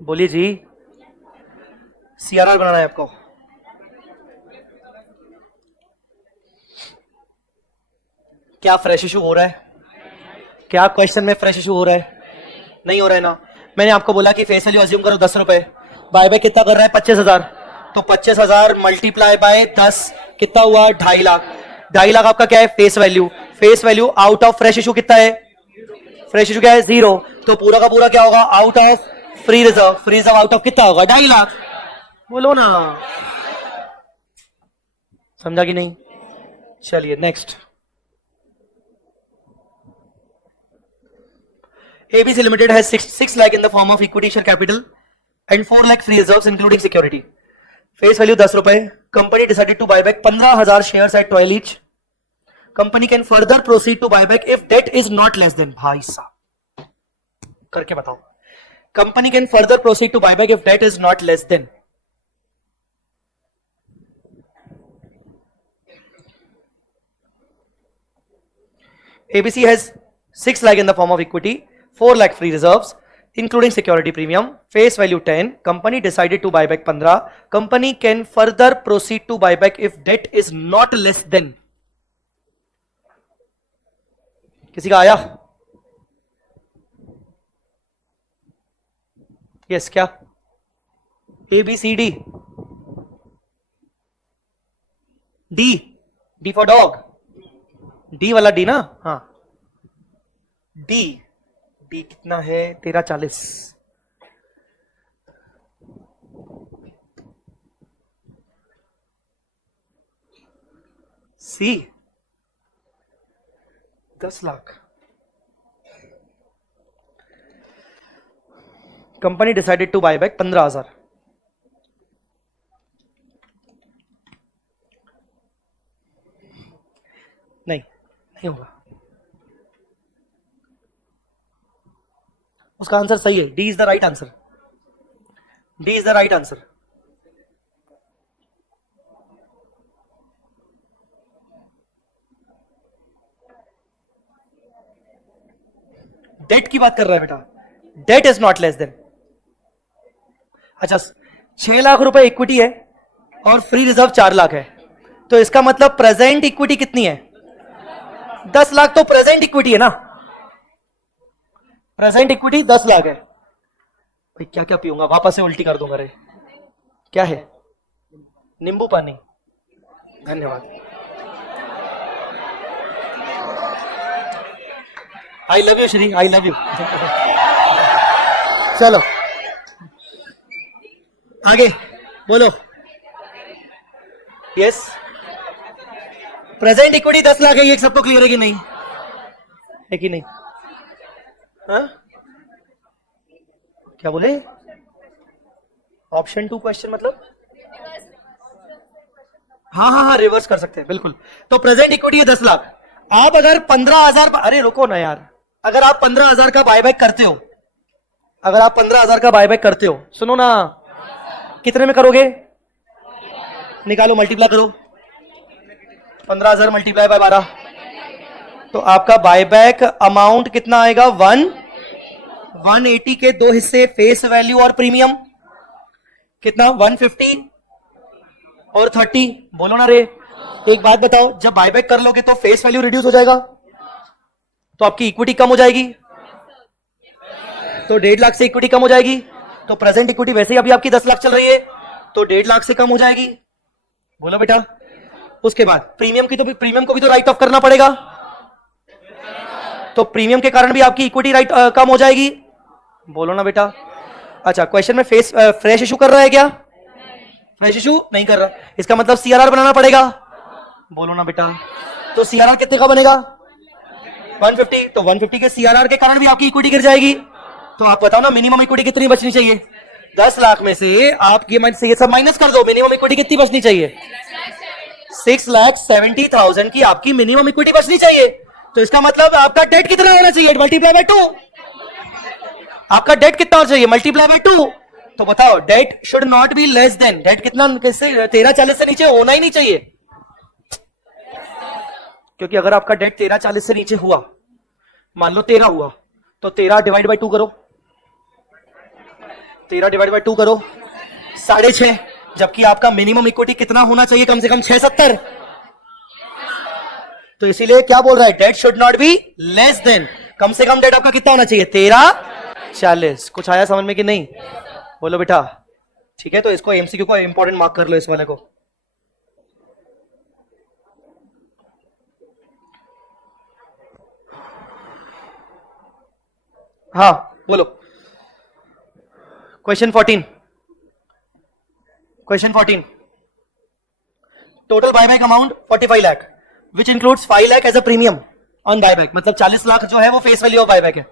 बोलिए जी, सीआरआर बनाना है आपको। क्या फ्रेश इशू हो रहा है? क्या क्वेश्चन में फ्रेश इशू हो रहा है? नहीं हो रहा है ना। मैंने आपको बोला कि फेस वैल्यू अज्यूम करो 10 रुपए, बायबैक कितना कर रहा है? 25,000। तो 25,000 मल्टीप्लाई बाय 10 कितना हुआ? 2.5 लाख। 2.5 लाख आपका क्या है? Face value. Face value out of fresh issue कितना है? फ्रेश इशू क्या है? 0। तो पूरा का पूरा क्या होगा? Out of free reserve. Free reserve out of कितना होगा? 2.5 लाख। बोलो ना, समझा कि नहीं? चलिए next. ABC Limited has 6 lakh in the form of equity share capital and 4 lakh free reserves including security. Face value 10 रुपए. Company decided to buy back 15,000 shares at 12 each. Company can further proceed to buy back if debt is not less than, भाई साहब करके बताओ। Company can further proceed to buy back if debt is not less than. ABC has 6 lakh in the form of equity, 4 lakh free reserves, including security premium. Face value 10. Company decided to buy back 15. Company can further proceed to buy back if debt is not less than. किसी का आया? यस क्या? ABCD. D for dog. D वाला डी ना? हाँ, डी। डी कितना है? 1340। C 10 lakh. Company decided to buy back 15,000। नहीं होगा। उसका आंसर सही है। D is the right answer. D is the right answer. Debt की बात कर रहा है बेटा, debt is not less than. अच्छा 6 लाख रुपए इक्विटी है और फ्री रिजर्व 4 लाख है, तो इसका मतलब प्रेजेंट इक्विटी कितनी है? 10 लाख। तो प्रेजेंट इक्विटी है ना, प्रेजेंट इक्विटी 10 लाख है। भाई क्या क्या पीऊंगा, वापस से उल्टी कर दूंगा रे। क्या है? नींबू पानी। धन्यवाद। I love you Shri, I love you. चलो आगे बोलो। यस, प्रेजेंट इक्विटी 10 लाख है, ये सबको क्लियर है कि नहीं? है कि नहीं? हाँ? क्या बोले? ऑप्शन 2 क्वेश्चन मतलब? हाँ हाँ हाँ, रिवर्स कर सकते हैं बिल्कुल। तो प्रेजेंट इक्विटी है 10 लाख। आप अगर 15,000, अरे रुको ना यार, अगर आप 15,000 का बायबैक करते हो, अगर आप 15,000 का बायबैक करते हो, सुनो ना, कितने में करोगे? निकालो, मल्टीप्लाई करो। 15,000 मल्टीप्लाई बाय 12, तो आपका बायबैक अमाउंट कितना आएगा? 180 के 2 हिस्से, फेस वैल्यू और प्रीमियम कितना? 150 और 30। बोलो ना रे। एक बात बताओ, जब बायबैक कर लोगे तो फेस वैल्यू रिड्यूस हो जाएगा, तो आपकी इक्विटी कम हो जाएगी, तो 1.5 लाख से इक्विटी कम हो जाएगी। तो प्रेजेंट इक्विटी वैसे ही अभी आपकी 10 लाख चल रही है, तो 1.5 लाख से कम हो जाएगी। बोलो बेटा। उसके बाद प्रीमियम की, तो प्रीमियम को भी तो राइट ऑफ करना पड़ेगा, तो प्रीमियम के कारण भी आपकी इक्विटी राइट कम हो जाएगी। बोलो ना बेटा। अच्छा, क्वेश्चन में फ्रेश इशू कर रहा है क्या? फ्रेश इशू नहीं कर रहा, इसका मतलब सीआरआर बनाना पड़ेगा। बोलो ना बेटा। तो सीआरआर कितने का बनेगा? 150। तो 150 के सीआरआर के कारण भी आपकी इक्विटी गिर जाएगी। तो आप बताओ ना, मिनिमम इक्विटी कितनी बचनी चाहिए? 10 लाख में से आप ये सब माइनस कर दो, मिनिमम इक्विटी कितनी बचनी चाहिए? 6,70,000 की आपकी मिनिमम इक्विटी बचनी चाहिए। तो इसका मतलब आपका डेट कितना होना चाहिए? Multiply by 2। आपका डेट कितना होना चाहिए? Multiply by 2। तो बताओ, debt should not be less than, debt कितना? किससे? 1340 से नीचे होना ही नहीं चाहिए, क्योंकि अगर आपका डेट 1340 से नीचे हुआ, मान लो 13 हुआ, तो 13 डिवाइड बाय 2 करो, 13 डिवाइड बाय 2 करो, 6.5। जबकि आपका मिनिमम इक्विटी कितना होना चाहिए? कम से कम 670। तो इसीलिए क्या बोल रहा है? Debt should not be less than, कम से कम डेट आपका कितना होना चाहिए? 1340। कुछ आया समझ में कि नहीं? बोलो बेटा। ठीक है, तो इसको एमसीक्यू को इंपॉर्टेंट मार्क कर लो, इस वाले को। हाँ बोलो। Question 14, question 14। Total buyback amount 45 lakh, which includes 5 lakh as a premium on buyback, मतलब 40 लाख जो है वो फेस वैल्यू ऑफ बायबैक है।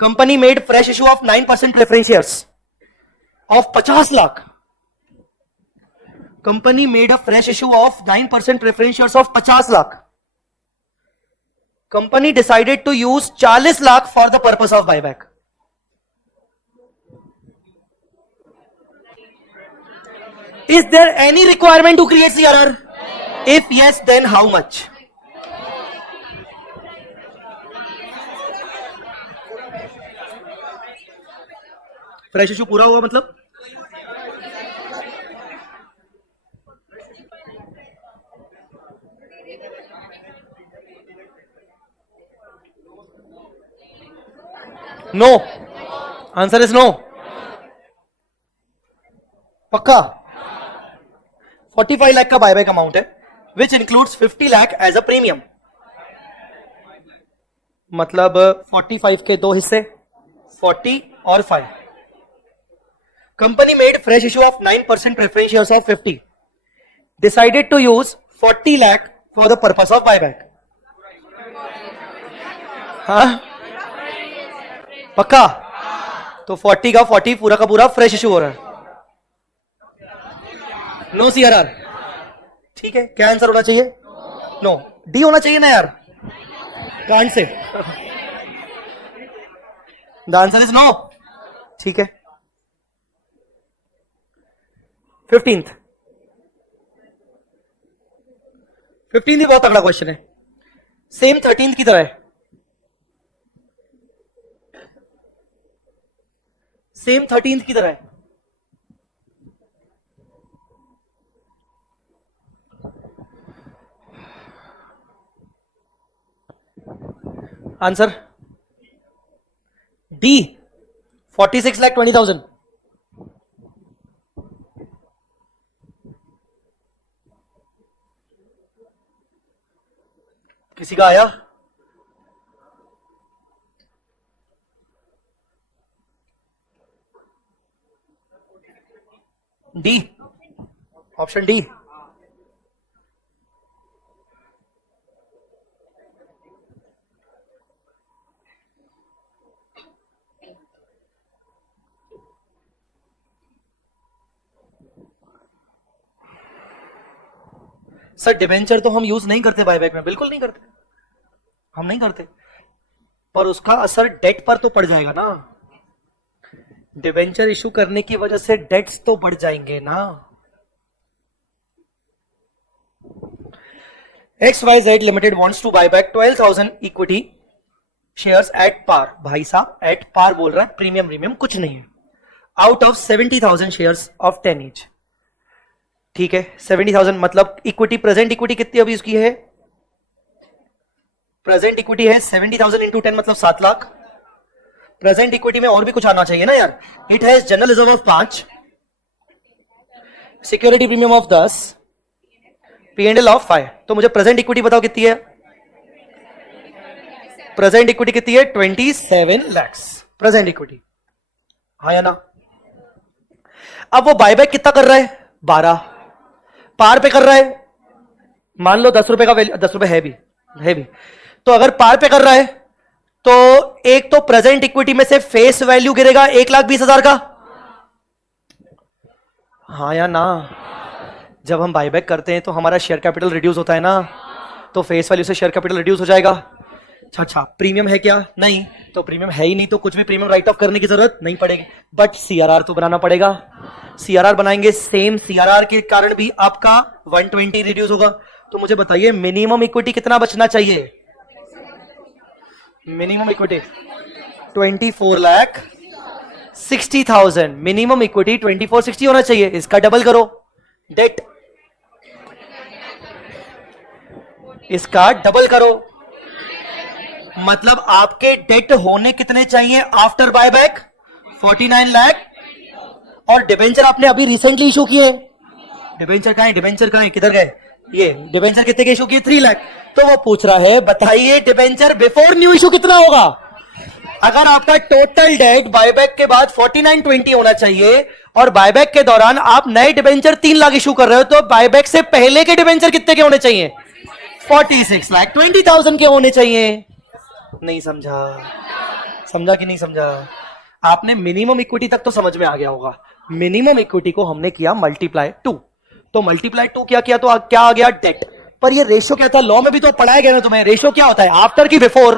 Company made fresh issue of 9% preference shares of 50 lakh. Company made a fresh issue of 9% preference shares of 50 lakh. Company decided to use 40 lakh for the purpose of buyback. Is there any requirement to create CRR? If yes, then how much? Fresh issue पूरा हुआ मतलब? No, answer is no. पक्का? 45 लाख का बायबैक अमाउंट है, which includes 50 lakh as a premium, मतलब 45 के 2 हिस्से, 40 और 5। Company made fresh issue of 9% preference shares of 50, decided to use 40 lakh for the purpose of buyback. हाँ पक्का? तो 40 का 40 पूरा का पूरा फ्रेश इशू हो रहा है। No CRR. ठीक है, क्या आंसर होना चाहिए? नो। डी होना चाहिए ना यार, can't say. The answer is no. ठीक है। 15th भी बहुत तगड़ा क्वेश्चन है, सेम 13th की तरह है। सेम 13th की तरह है। Answer D 46,20,000। किसी का आया? D, option D. Sir debenture तो हम यूज नहीं करते बायबैक में, बिल्कुल नहीं करते, हम नहीं करते, पर उसका असर डेट पर तो पड़ जाएगा ना। डिबेंचर इशू करने की वजह से डेट्स तो बढ़ जाएंगे ना। XYZ limited wants to buy back 12,000 equity shares at par. भाई साहब एट पार बोल रहा है, प्रीमियम प्रीमियम कुछ नहीं है। Out of 70,000 shares of 10 each. ठीक है, 70,000 मतलब इक्विटी, प्रेजेंट इक्विटी कितनी अभी उसकी है? प्रेजेंट इक्विटी है 70,000 इंटू 10 मतलब 7 लाख। प्रेजेंट इक्विटी में और भी कुछ आना चाहिए ना यार। It has general reserve of 5, security premium of 10, P&L of 5। तो मुझे प्रेजेंट इक्विटी बताओ कितनी है? प्रेजेंट इक्विटी कितनी है? 27 lakhs प्रेजेंट इक्विटी। हाँ या ना? अब वो बायबैक कितना कर रहा है? 12 पार पे कर रहा है। मान लो 10 रुपए का वैल्यू, 10 रुपए है भी तो अगर पार पे कर रहा है तो एक तो प्रेजेंट इक्विटी में से फेस वैल्यू गिरेगा 1,20,000 का। हाँ या ना? जब हम बायबैक करते हैं तो हमारा शेयर कैपिटल रिड्यूस होता है ना, तो फेस वैल्यू से शेयर कैपिटल रिड्यूस हो जाएगा। अच्छा प्रीमियम है क्या? नहीं, तो प्रीमियम है ही नहीं तो कुछ भी प्रीमियम राइट ऑफ करने की जरूरत नहीं पड़ेगी। बट सीआरआर तो बनाना पड़ेगा। सीआरआर बनाएंगे, सेम सीआरआर के कारण भी आपका 120 रिड्यूस होगा। तो मुझे बताइए मिनिमम इक्विटी कितना बचना चाहिए? Minimum equity 24,60,000। मिनिमम इक्विटी 2460 होना चाहिए। इसका डबल करो, डेट इसका डबल करो, मतलब आपके डेट होने कितने चाहिए आफ्टर बायबैक? 49 लाख। और डिबेंचर आपने अभी रिसेंटली इशू किए। डिबेंचर कहां है? डिबेंचर कहां है? किधर गए? ये डिबेंचर कितने के इशू किए? 3 लाख। तो वो पूछ रहा है बताइए डिबेंचर बिफोर न्यू इशू कितना होगा? अगर आपका टोटल डेट बायबैक के बाद 4920 होना चाहिए और बायबैक के दौरान आप नए डिबेंचर 3 लाख इशू कर रहे हो, तो बायबैक से पहले के डिबेंचर कितने के होने चाहिए? 46,20,000 के होने चाहिए। नहीं समझा? समझा कि नहीं समझा? आपने मिनिमम इक्विटी तक तो समझ में आ गया होगा। मिनिमम इक्विटी को हमने किया मल्टीप्लाई 2, तो मल्टीप्लाई 2 क्या किया तो क्या आ गया? डेट। पर ये रेशियो क्या था? लॉ में भी तो पढ़ाया गया ना तुम्हें। रेशियो क्या होता है? आफ्टर की बिफोर?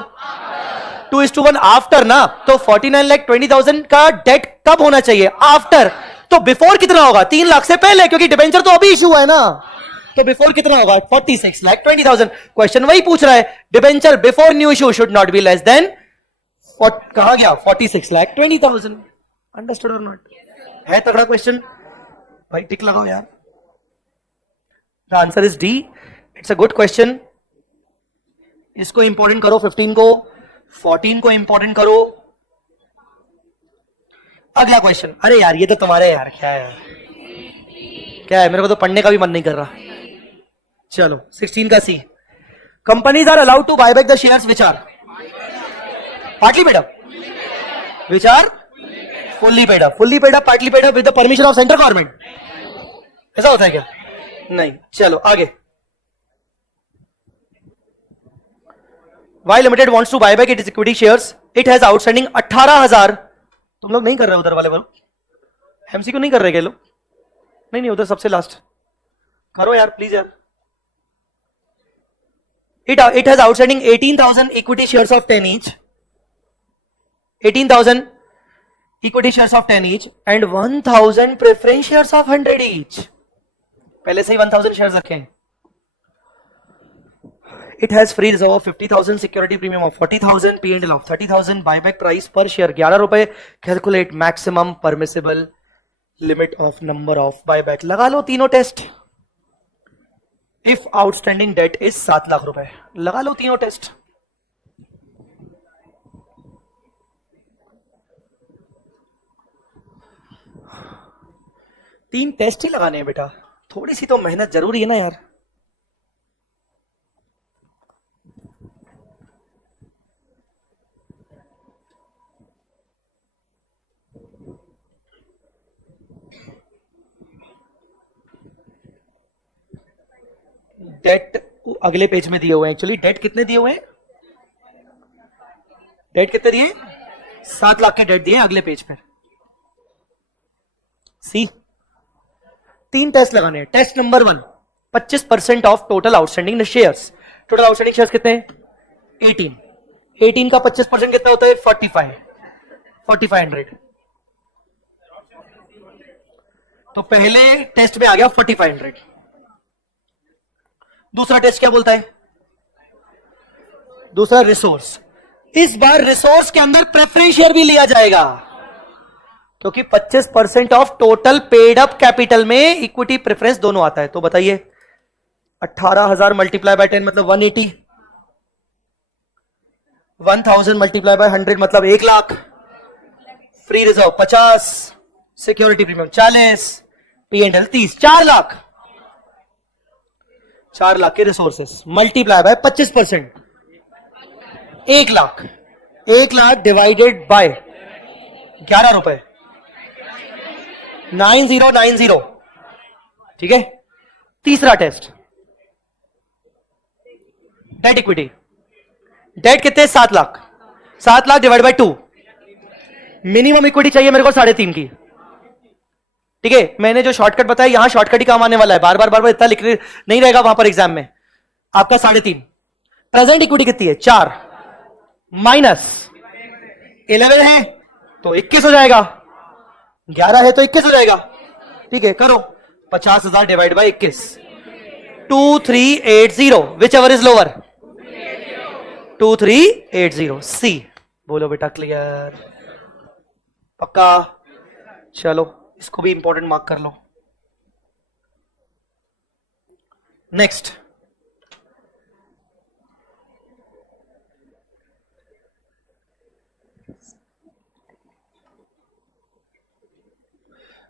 2:1 आफ्टर ना। तो 49,20,000 का डेट कब होना चाहिए? आफ्टर। तो बिफोर कितना होगा? 3 लाख से पहले, क्योंकि डिबेंचर तो अभी इशू है ना। तो बिफोर कितना होगा? 46,20,000। क्वेश्चन वही पूछ रहा है, debenture before new issue should not be less then, कहां गया? 46,20,000। अंडरस्टूड और नॉट? है तगड़ा क्वेश्चन भाई, टिक लगाओ यार। The answer is D, it's a good question. इसको इंपॉर्टेंट करो, 15 को, 14 को इंपॉर्टेंट करो। अगला क्वेश्चन। अरे यार ये तो तुम्हारे यार, क्या है क्या है, मेरे को तो पढ़ने का भी मन नहीं कर रहा। चलो 16 का सी। Companies are allowed to buy back the shares which are partly paid up, which are fully paid up. Fully paid up, partly paid up with the permission of central government. ऐसा होता है क्या? नहीं। चलो आगे। Y limited wants to buy back its equity shares, it has outstanding 18,000। तुम लोग नहीं कर रहे उधर वाले बोलो, एमसीक्यू नहीं कर रहे क्या लोग? नहीं नहीं, उधर सबसे लास्ट करो यार प्लीज यार। It has outstanding 18,000 equity shares of 10 each. 18,000 equity shares of 10 each and 1,000 preference shares of 100 each. पहले से ही 1,000 शेयर्स रखे हैं। It has free reserve of 50,000, security premium of 40,000, P&L of 30,000, buyback price per share 11 रुपए. Calculate maximum permissible limit of number of buyback. लगा लो तीनों test. If outstanding debt is 7 lakh रुपए, लगा लो तीनों टेस्ट. तीन टेस्ट ही लगाने हैं बेटा, थोड़ी सी तो मेहनत जरूरी है ना यार. डेट अगले पेज में दिए हुए हैं. एक्चुअली डेट कितने दिए हुए हैं? डेट कितने दिए? 7 लाख के डेट दिए अगले पेज पर. सी, तीन टेस्ट लगाने हैं. Test number 1, 25% of total outstanding shares. Total outstanding shares कितने हैं? 18. 18 का 25% कितना होता है? 4500. तो पहले टेस्ट में आ गया 4500. दूसरा टेस्ट क्या बोलता है? दूसरा रिसोर्स. इस बार रिसोर्स के अंदर प्रेफरेंस शेयर भी लिया जाएगा, क्योंकि 25% of total paid up capital में इक्विटी प्रेफरेंस दोनों आता है. तो बताइए 18,000 मल्टीप्लाई बाय 10 मतलब 180. 1000 मल्टीप्लाई बाय 100 मतलब 1 lakh. Free reserve 50, security premium 40, P&L 30, 4 lakh. 4 lakh के resources multiply by 25%, 1 lakh. 1 lakh divided by 11 रुपए, 9090. ठीक है. तीसरा टेस्ट, डेट इक्विटी. डेट कितने? 7 lakh. 7 lakh divide bye 2. Minimum equity चाहिए मेरे को 3.5 की. ठीक है. मैंने जो शॉर्टकट बताया यहां शॉर्टकट ही काम आने वाला है. बार बार इतना लिख नहीं रहेगा वहां पर एग्जाम में. आपका 3.5. प्रेजेंट इक्विटी कितनी है? 4 माइनस 11 है तो 21 हो जाएगा. 11 है तो 21 हो जाएगा. ठीक है, करो. 50,000 divide by 21, 2380. Which ever is lower? 2380. सी. बोलो बेटा क्लियर? पक्का? चलो इसको भी इंपॉर्टेंट मार्क कर लो. नेक्स्ट,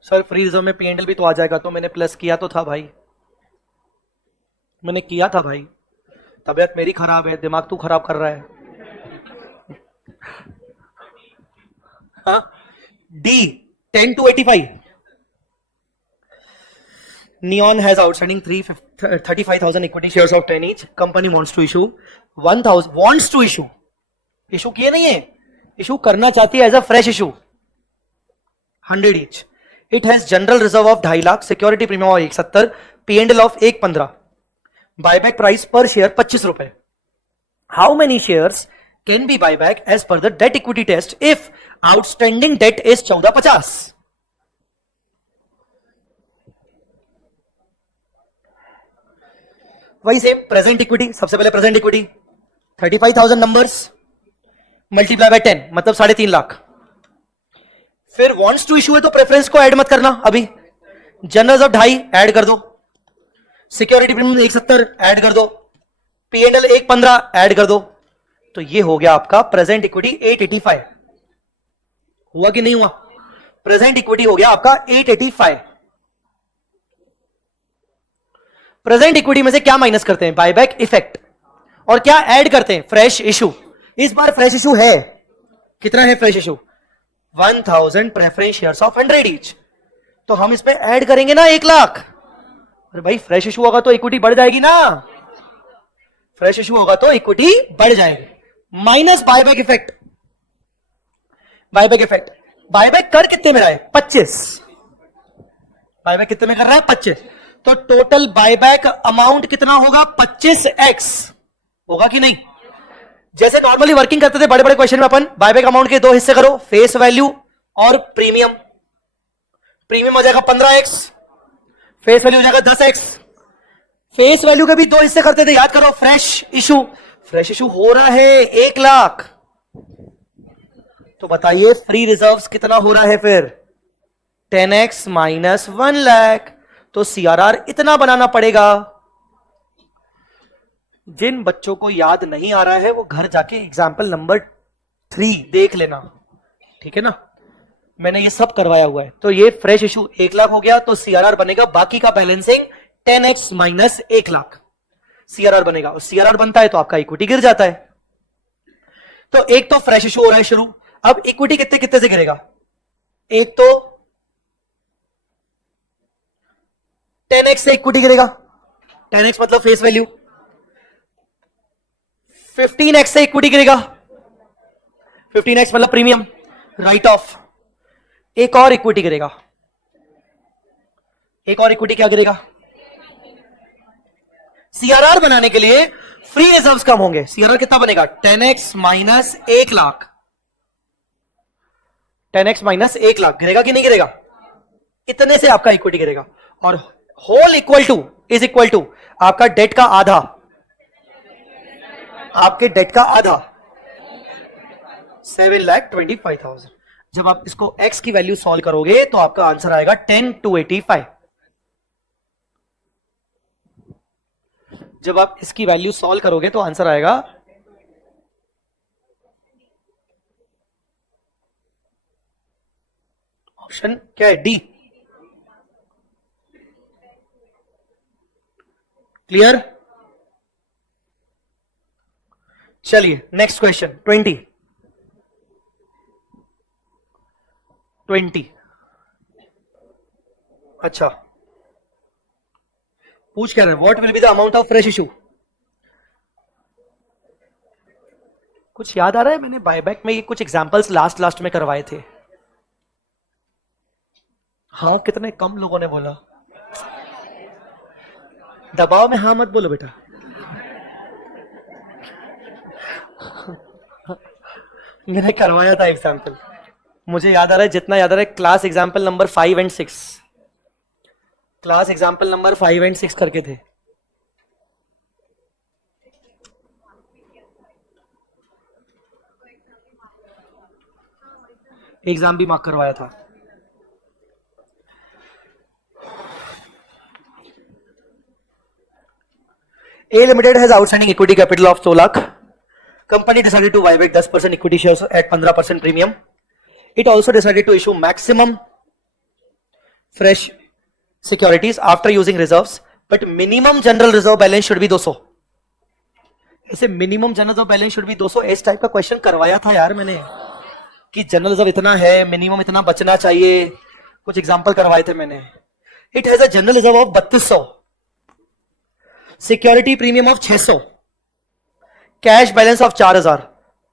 सर फ्री रिजर्व में P&L भी तो आ जाएगा. तो मैंने प्लस किया तो था भाई, मैंने किया था भाई. तबीयत मेरी खराब है, दिमाग तू खराब कर रहा है. D 10 to 85. Neon has outstanding 35,000 equity shares of 10 each. Company wants to issue 1,000. Wants to issue. Issue किए नहीं है, issue करना चाहती है as a fresh issue. 100 each. It has general reserve of 2.5 lakh, security premium of 170, P&L of 115, buyback price per share 25 रुपए. How many shares can be buyback as per the debt equity test if outstanding debt is 1450? वही सेम प्रेजेंट इक्विटी. सबसे पहले present equity 35,000 numbers multiply by 10 मतलब 3.5 लाख. फिर वॉन्ट्स टू इशू है तो प्रेफरेंस को ऐड मत करना अभी. जनरल्स ऑफ 2.5 ऐड कर दो, सिक्योरिटी प्रीमियम 170 ऐड कर दो, P&L 115 ऐड कर दो. तो ये हो गया आपका प्रेजेंट इक्विटी 885. हुआ कि नहीं हुआ? प्रेजेंट इक्विटी हो गया आपका 885. प्रेजेंट इक्विटी में से क्या माइनस करते हैं? Buyback effect. और क्या ऐड करते हैं? Fresh issue. इस बार फ्रेश इशू है. कितना है fresh issue? 1000 preference shares of 100 each. तो हम इस पे ऐड करेंगे ना 1 लाख. अरे भाई फ्रेश इशू होगा तो इक्विटी बढ़ जाएगी ना. फ्रेश इशू होगा तो इक्विटी बढ़ जाएगी. Minus buyback effect. Buyback effect. Buyback कर कितने में रहा है? 25. बायबैक कितने में कर रहा है? 25. तो टोटल बायबैक अमाउंट कितना होगा? 25x. होगा कि नहीं? जैसे नॉर्मली वर्किंग करते थे बड़े बड़े क्वेश्चन में अपन, बायबैक अमाउंट के 2 हिस्से करो, फेस वैल्यू और प्रीमियम. प्रीमियम हो जाएगा 15x, फेस वैल्यू हो जाएगा 10x. फेस वैल्यू के भी दो हिस्से करते थे, याद करो। फ्रेश इशू हो रहा है 1 लाख, तो बताइए फ्री रिजर्व्स कितना हो रहा है फिर 10x माइनस 1 लाख, तो सीआरआर इतना बनाना पड़ेगा। जिन बच्चों को याद नहीं आ रहा है वो घर जाके एग्जाम्पल नंबर 3 देख लेना, ठीक है ना, मैंने ये सब करवाया हुआ है। तो ये फ्रेश इशू 1 लाख हो गया, तो सीआरआर बनेगा बाकी का balancing 10x minus 1 lakh CRR बनेगा। और सीआरआर बनता है तो आपका इक्विटी गिर जाता है। तो एक तो फ्रेश इशू हो रहा है शुरू, अब इक्विटी कितने कितने से गिरेगा, एक तो 10x से इक्विटी गिरेगा, 10x मतलब फेस वैल्यू, 15x से इक्विटी गिरेगा, 15x मतलब प्रीमियम राइट ऑफ, एक और इक्विटी गिरेगा, एक और इक्विटी क्या गिरेगा, सीआरआर बनाने के लिए फ्री रिजर्व्स कम होंगे। सीआरआर कितना बनेगा 10x minus 1 lakh, 10x minus 1 lakh गिरेगा कि नहीं गिरेगा, इतने से आपका इक्विटी गिरेगा। और whole equal to is equal to आपका डेट का आधा, आपके डेट का आधा 7,25,000। जब आप इसको x की वैल्यू सॉल्व करोगे तो आपका आंसर आएगा 10,285। जब आप इसकी वैल्यू सॉल्व करोगे तो आंसर आएगा ऑप्शन क्या है, डी। क्लियर? चलिए नेक्स्ट क्वेश्चन 20। अच्छा, पूछ क्या रहे हैं, what will be the amount of fresh issue. कुछ याद आ रहा है, मैंने बायबैक में ये कुछ एग्जांपल्स लास्ट में करवाए थे। हाँ, कितने कम लोगों ने बोला। दबाव में हाँ मत बोलो बेटा। मैंने करवाया था एग्जाम्पल, मुझे याद आ रहा है, जितना याद आ रहा है, class example number 5 and 6, class example number 5 and 6 करके थे। एग्जाम भी मार्क करवाया था। A Limited has outstanding equity capital of 2 lakh. Company decided to buy back 10% equity shares at 15% premium. It also decided to issue maximum fresh securities after using reserves, but minimum general reserve balance should be 200. ऐसे minimum general reserve balance should be 200 इस टाइप का क्वेश्चन करवाया था यार मैंने, कि जनरल रिजर्व इतना है, मिनिमम इतना बचना चाहिए, कुछ एग्जांपल करवाए थे मैंने। It has a general reserve of 3200, security premium of 600, cash balance of 4000,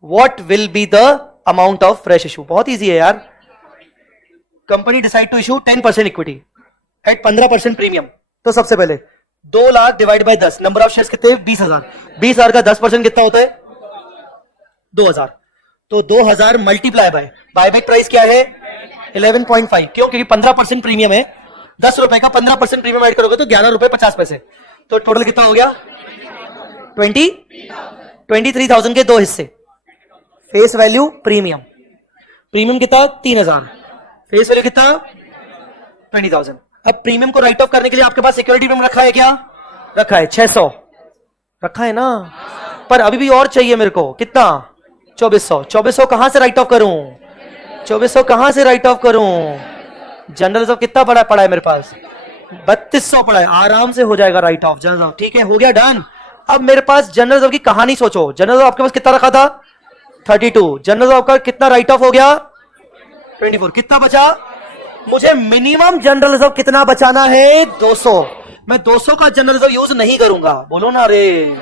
what will be the amount of fresh issue. बहुत इजी है यार। Company decide to issue 10% equity at 15% premium, तो सबसे पहले 2 lakh divide by 10, number of shares कितने, 20,000, 20,000 का 10% कितना होता है 2000, तो 2000 मल्टीप्लाई बाय बायबैक प्राइस क्या है 11.5, क्यों, क्योंकि 15% प्रीमियम है, 10 रुपए का 15% प्रीमियम ऐड करोगे तो 11 रुपए 50 पैसे, तो टोटल कितना हो गया 23,000 के दो हिस्से, फेस वैल्यू प्रीमियम, प्रीमियम कितना 3,000, फेस वैल्यू कितना 20,000। अब प्रीमियम को राइट ऑफ करने के लिए आपके पास सिक्योरिटी प्रीमियम रखा है क्या, रखा है 600, रखा है ना, पर अभी भी और चाहिए मेरे को, कितना 2400 कहां से राइट ऑफ करूं, 2400 कहां से राइट ऑफ करूं, जनरल रिजर्व कितना पड़ा है मेरे पास 3200 पड़ा है, आराम से हो जाएगा राइट ऑफ जनरल रिजर्व, ठीक है, हो गया डन। अब मेरे पास जनरल रिजर्व की कहानी सोचो, जनरल रिजर्व आपके पास कितना रखा था 32, जनरल रिजर्व का कितना राइट ऑफ हो गया 24, कितना बचा, मुझे मिनिमम जनरल रिजर्व कितना बचाना है 200, मैं 200 का जनरल रिजर्व यूज नहीं करूंगा, बोलो ना रे,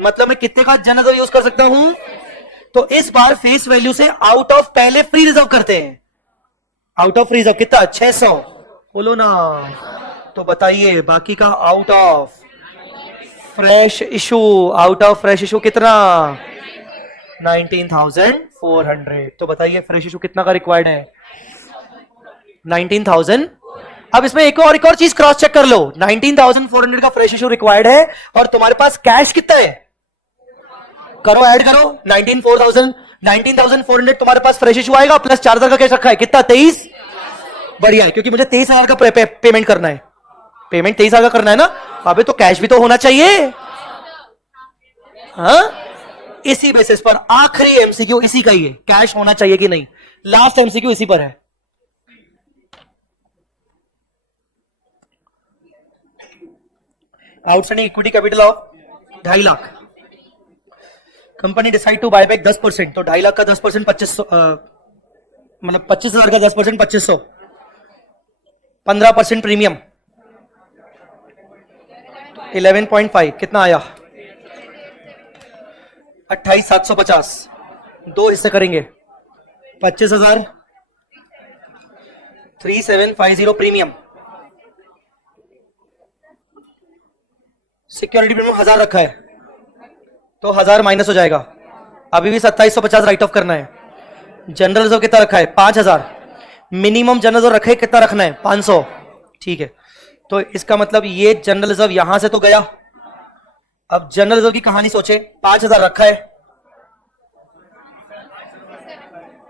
मतलब मैं कितने का जनरल रिजर्व यूज कर सकता हूं, तो इस बार फेस वैल्यू से आउट ऑफ पहले फ्री रिजर्व करते हैं, आउट ऑफ फ्री रिजर्व कितना 600, बोलो ना, तो बताइए बाकी का out of fresh issue, out of fresh issue कितना 19,400, तो बताइए फ्रेश इशू कितना का रिक्वायर्ड है 19,000। अब इसमें एक और चीज क्रॉस चेक कर लो। 19,400 का फ्रेश इशू रिक्वायर्ड है और तुम्हारे पास कैश कितना है? करो, ऐड करो। 19,400 तुम्हारे पास फ्रेश इशू आएगा, प्लस 4,000 का कैश रखा है, कितना? 23। बढ़िया है, क्योंकि मुझे 23,000 का पेमेंट करना है। पेमेंट 23,000 का करना है ना, अबे तो कैश भी तो होना चाहिए। हाँ, इसी बेसिस पर आखिरी एमसीक्यू इसी का ही है, कैश होना चाहिए कि नहीं। लास्ट एमसीक्यू इसी पर है। Outstanding equity capital of 2.5 lakh. Company decide to buy back 10%, तो 2.5 लाख का 10% 2500, मतलब 25,000 का 10% 2500, 15% प्रीमियम 11.5, कितना आया? 28,750। दो हिस्से करेंगे, 25,000, 3750 प्रीमियम, सिक्योरिटी प्रीमियम 1000 रखा है, तो 1000 माइनस हो जाएगा। अभी भी 2750 राइट ऑफ करना है। जनरल रिजर्व कितना रखा है? 5000। मिनिमम जनरल रिजर्व रखे कितना रखना है? 500। ठीक है, तो इसका मतलब ये जनरल रिजर्व यहां से तो गया। अब जनरल रिजर्व की कहानी सोचे। 5000 रखा है,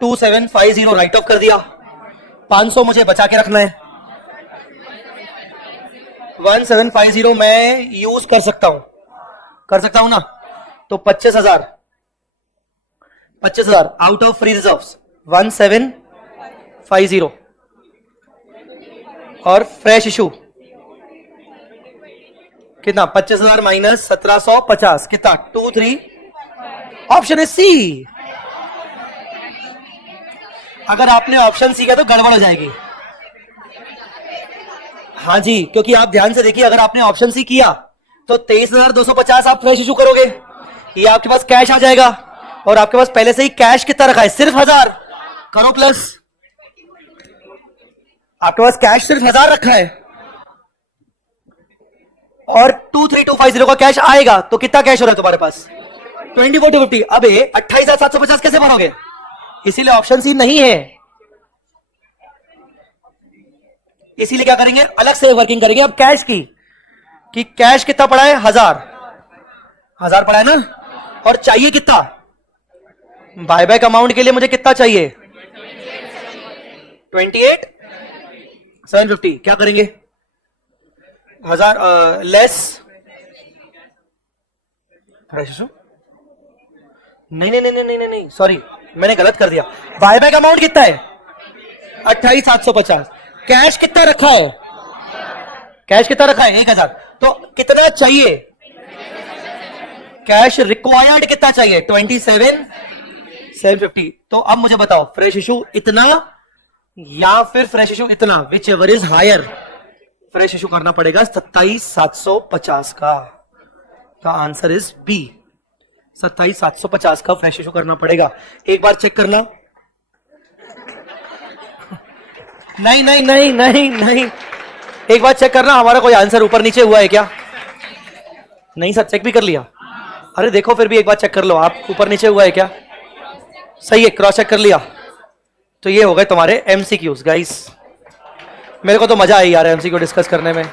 2750 राइट ऑफ कर दिया, 500 मुझे बचा के रखना है। 1750 मैं यूज कर सकता हूं ना, तो 25,000 आउट ऑफ फ्री रिजर्व्स 1750 और फ्रेश इशू कितना? 25,000 माइनस 1750, कितना? 23। ऑप्शन है सी। अगर आपने ऑप्शन सी किया तो गड़बड़ हो जाएगी। हाँ जी, क्योंकि आप ध्यान से देखिए, अगर आपने ऑप्शन सी किया तो 23,250 आप फ्रेश इशू करोगे, ये आपके पास कैश आ जाएगा, और आपके पास पहले से ही कैश कितना रखा है? सिर्फ 1000। करो प्लस, आपके पास कैश सिर्फ 1000 रखा है, और 23,250 का कैश आएगा, तो कितना कैश हो रहा है तुम्हारे पास? 24,250। अब 28,750 कैसे भरोगे? इसीलिए ऑप्शन सी नहीं है। इसीलिए क्या करेंगे? अलग से वर्किंग करेंगे अब कैश की, कि कैश कितना पड़ा है? 1000 पड़ा है ना, और चाहिए कितना? बायबैक अमाउंट के लिए मुझे कितना चाहिए? 28,750। क्या करेंगे? 1000 लेस, नहीं, सॉरी, मैंने गलत कर दिया। बायबैक अमाउंट कितना है? 28,750। कैश कितना रखा है? 1,000। तो कितना चाहिए? कैश रिक्वायर्ड कितना चाहिए? 27,750। तो अब मुझे बताओ, फ्रेश इशू इतना या फिर फ्रेश इशू इतना, whichever is higher. Fresh issue करना पड़ेगा 27,750 का आंसर इज बी। 27,750 का फ्रेश इशू करना पड़ेगा। एक बार चेक करना। नहीं, एक बार चेक करना, हमारा कोई आंसर ऊपर नीचे हुआ है क्या? नहीं सर, चेक भी कर लिया। अरे देखो, फिर भी एक बार चेक कर लो, आप ऊपर नीचे हुआ है क्या? सही है, क्रॉस चेक कर लिया। तो ये हो गए तुम्हारे एमसीक्यूज गाइस। मेरे को तो मजा आई यार एमसीक्यू डिस्कस करने में।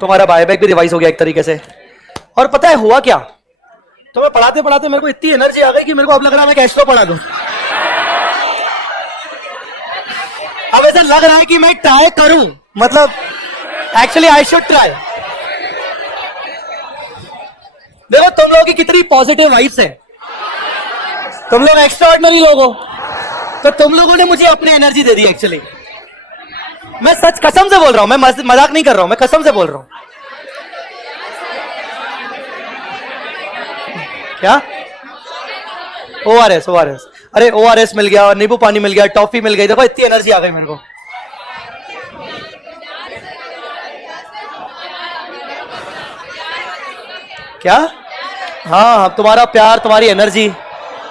तुम्हारा बायबैक भी रिवाइज हो गया एक तरीके से। और पता है हुआ क्या, तो मैं पढ़ाते पढ़ाते मेरे को इतनी एनर्जी आ गई कि मेरे को अब लग रहा है मैं कैश फ्लो पढ़ा दूं। अब ऐसा लग रहा है कि मैं ट्राई करूं, मतलब एक्चुअली आई शुड ट्राई। देखो तुम लोगों की कितनी पॉजिटिव वाइब्स है, तुम लोग एक्स्ट्राऑर्डिनरी लोग हो, तो तुम लोगों ने मुझे अपनी एनर्जी दे दी। एक्चुअली मैं सच कसम से बोल रहा हूं, मैं मजाक नहीं कर रहा हूं, मैं कसम से बोल रहा हूं। क्या? ओआरएस। अरे ओआरएस मिल गया, नींबू पानी मिल गया, टॉफी मिल गई। देखो इतनी एनर्जी आ गई मेरे को। क्या? हाँ, तुम्हारा प्यार, तुम्हारी एनर्जी।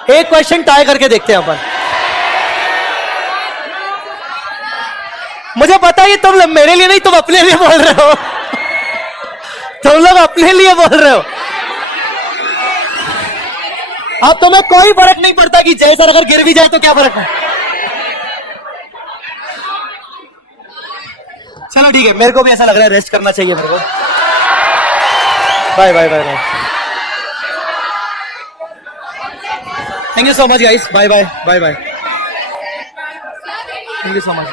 एक क्वेश्चन ट्राई करके देखते हैं अपन। मुझे पता है तुम मेरे लिए नहीं, तुम अपने लिए बोल रहे हो। तुम लोग अपने लिए बोल रहे हो। अब तुम्हें कोई फर्क नहीं पड़ता कि जय सर अगर गिर भी जाए तो क्या फर्क है। चलो ठीक है, मेरे को भी ऐसा लग रहा है रेस्ट करना चाहिए मेरे को. Bye bye bye bye. Thank you so much guys. Bye bye bye bye. Thank you so much.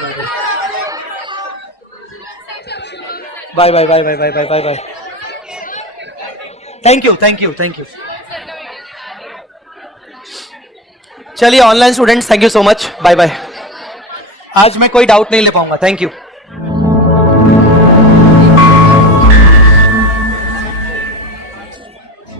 Bye bye bye bye bye bye bye bye. Thank you thank you thank you. चलिए online students, thank you so much. Bye bye. आज मैं कोई डाउट नहीं ले पाऊंगा. Thank you.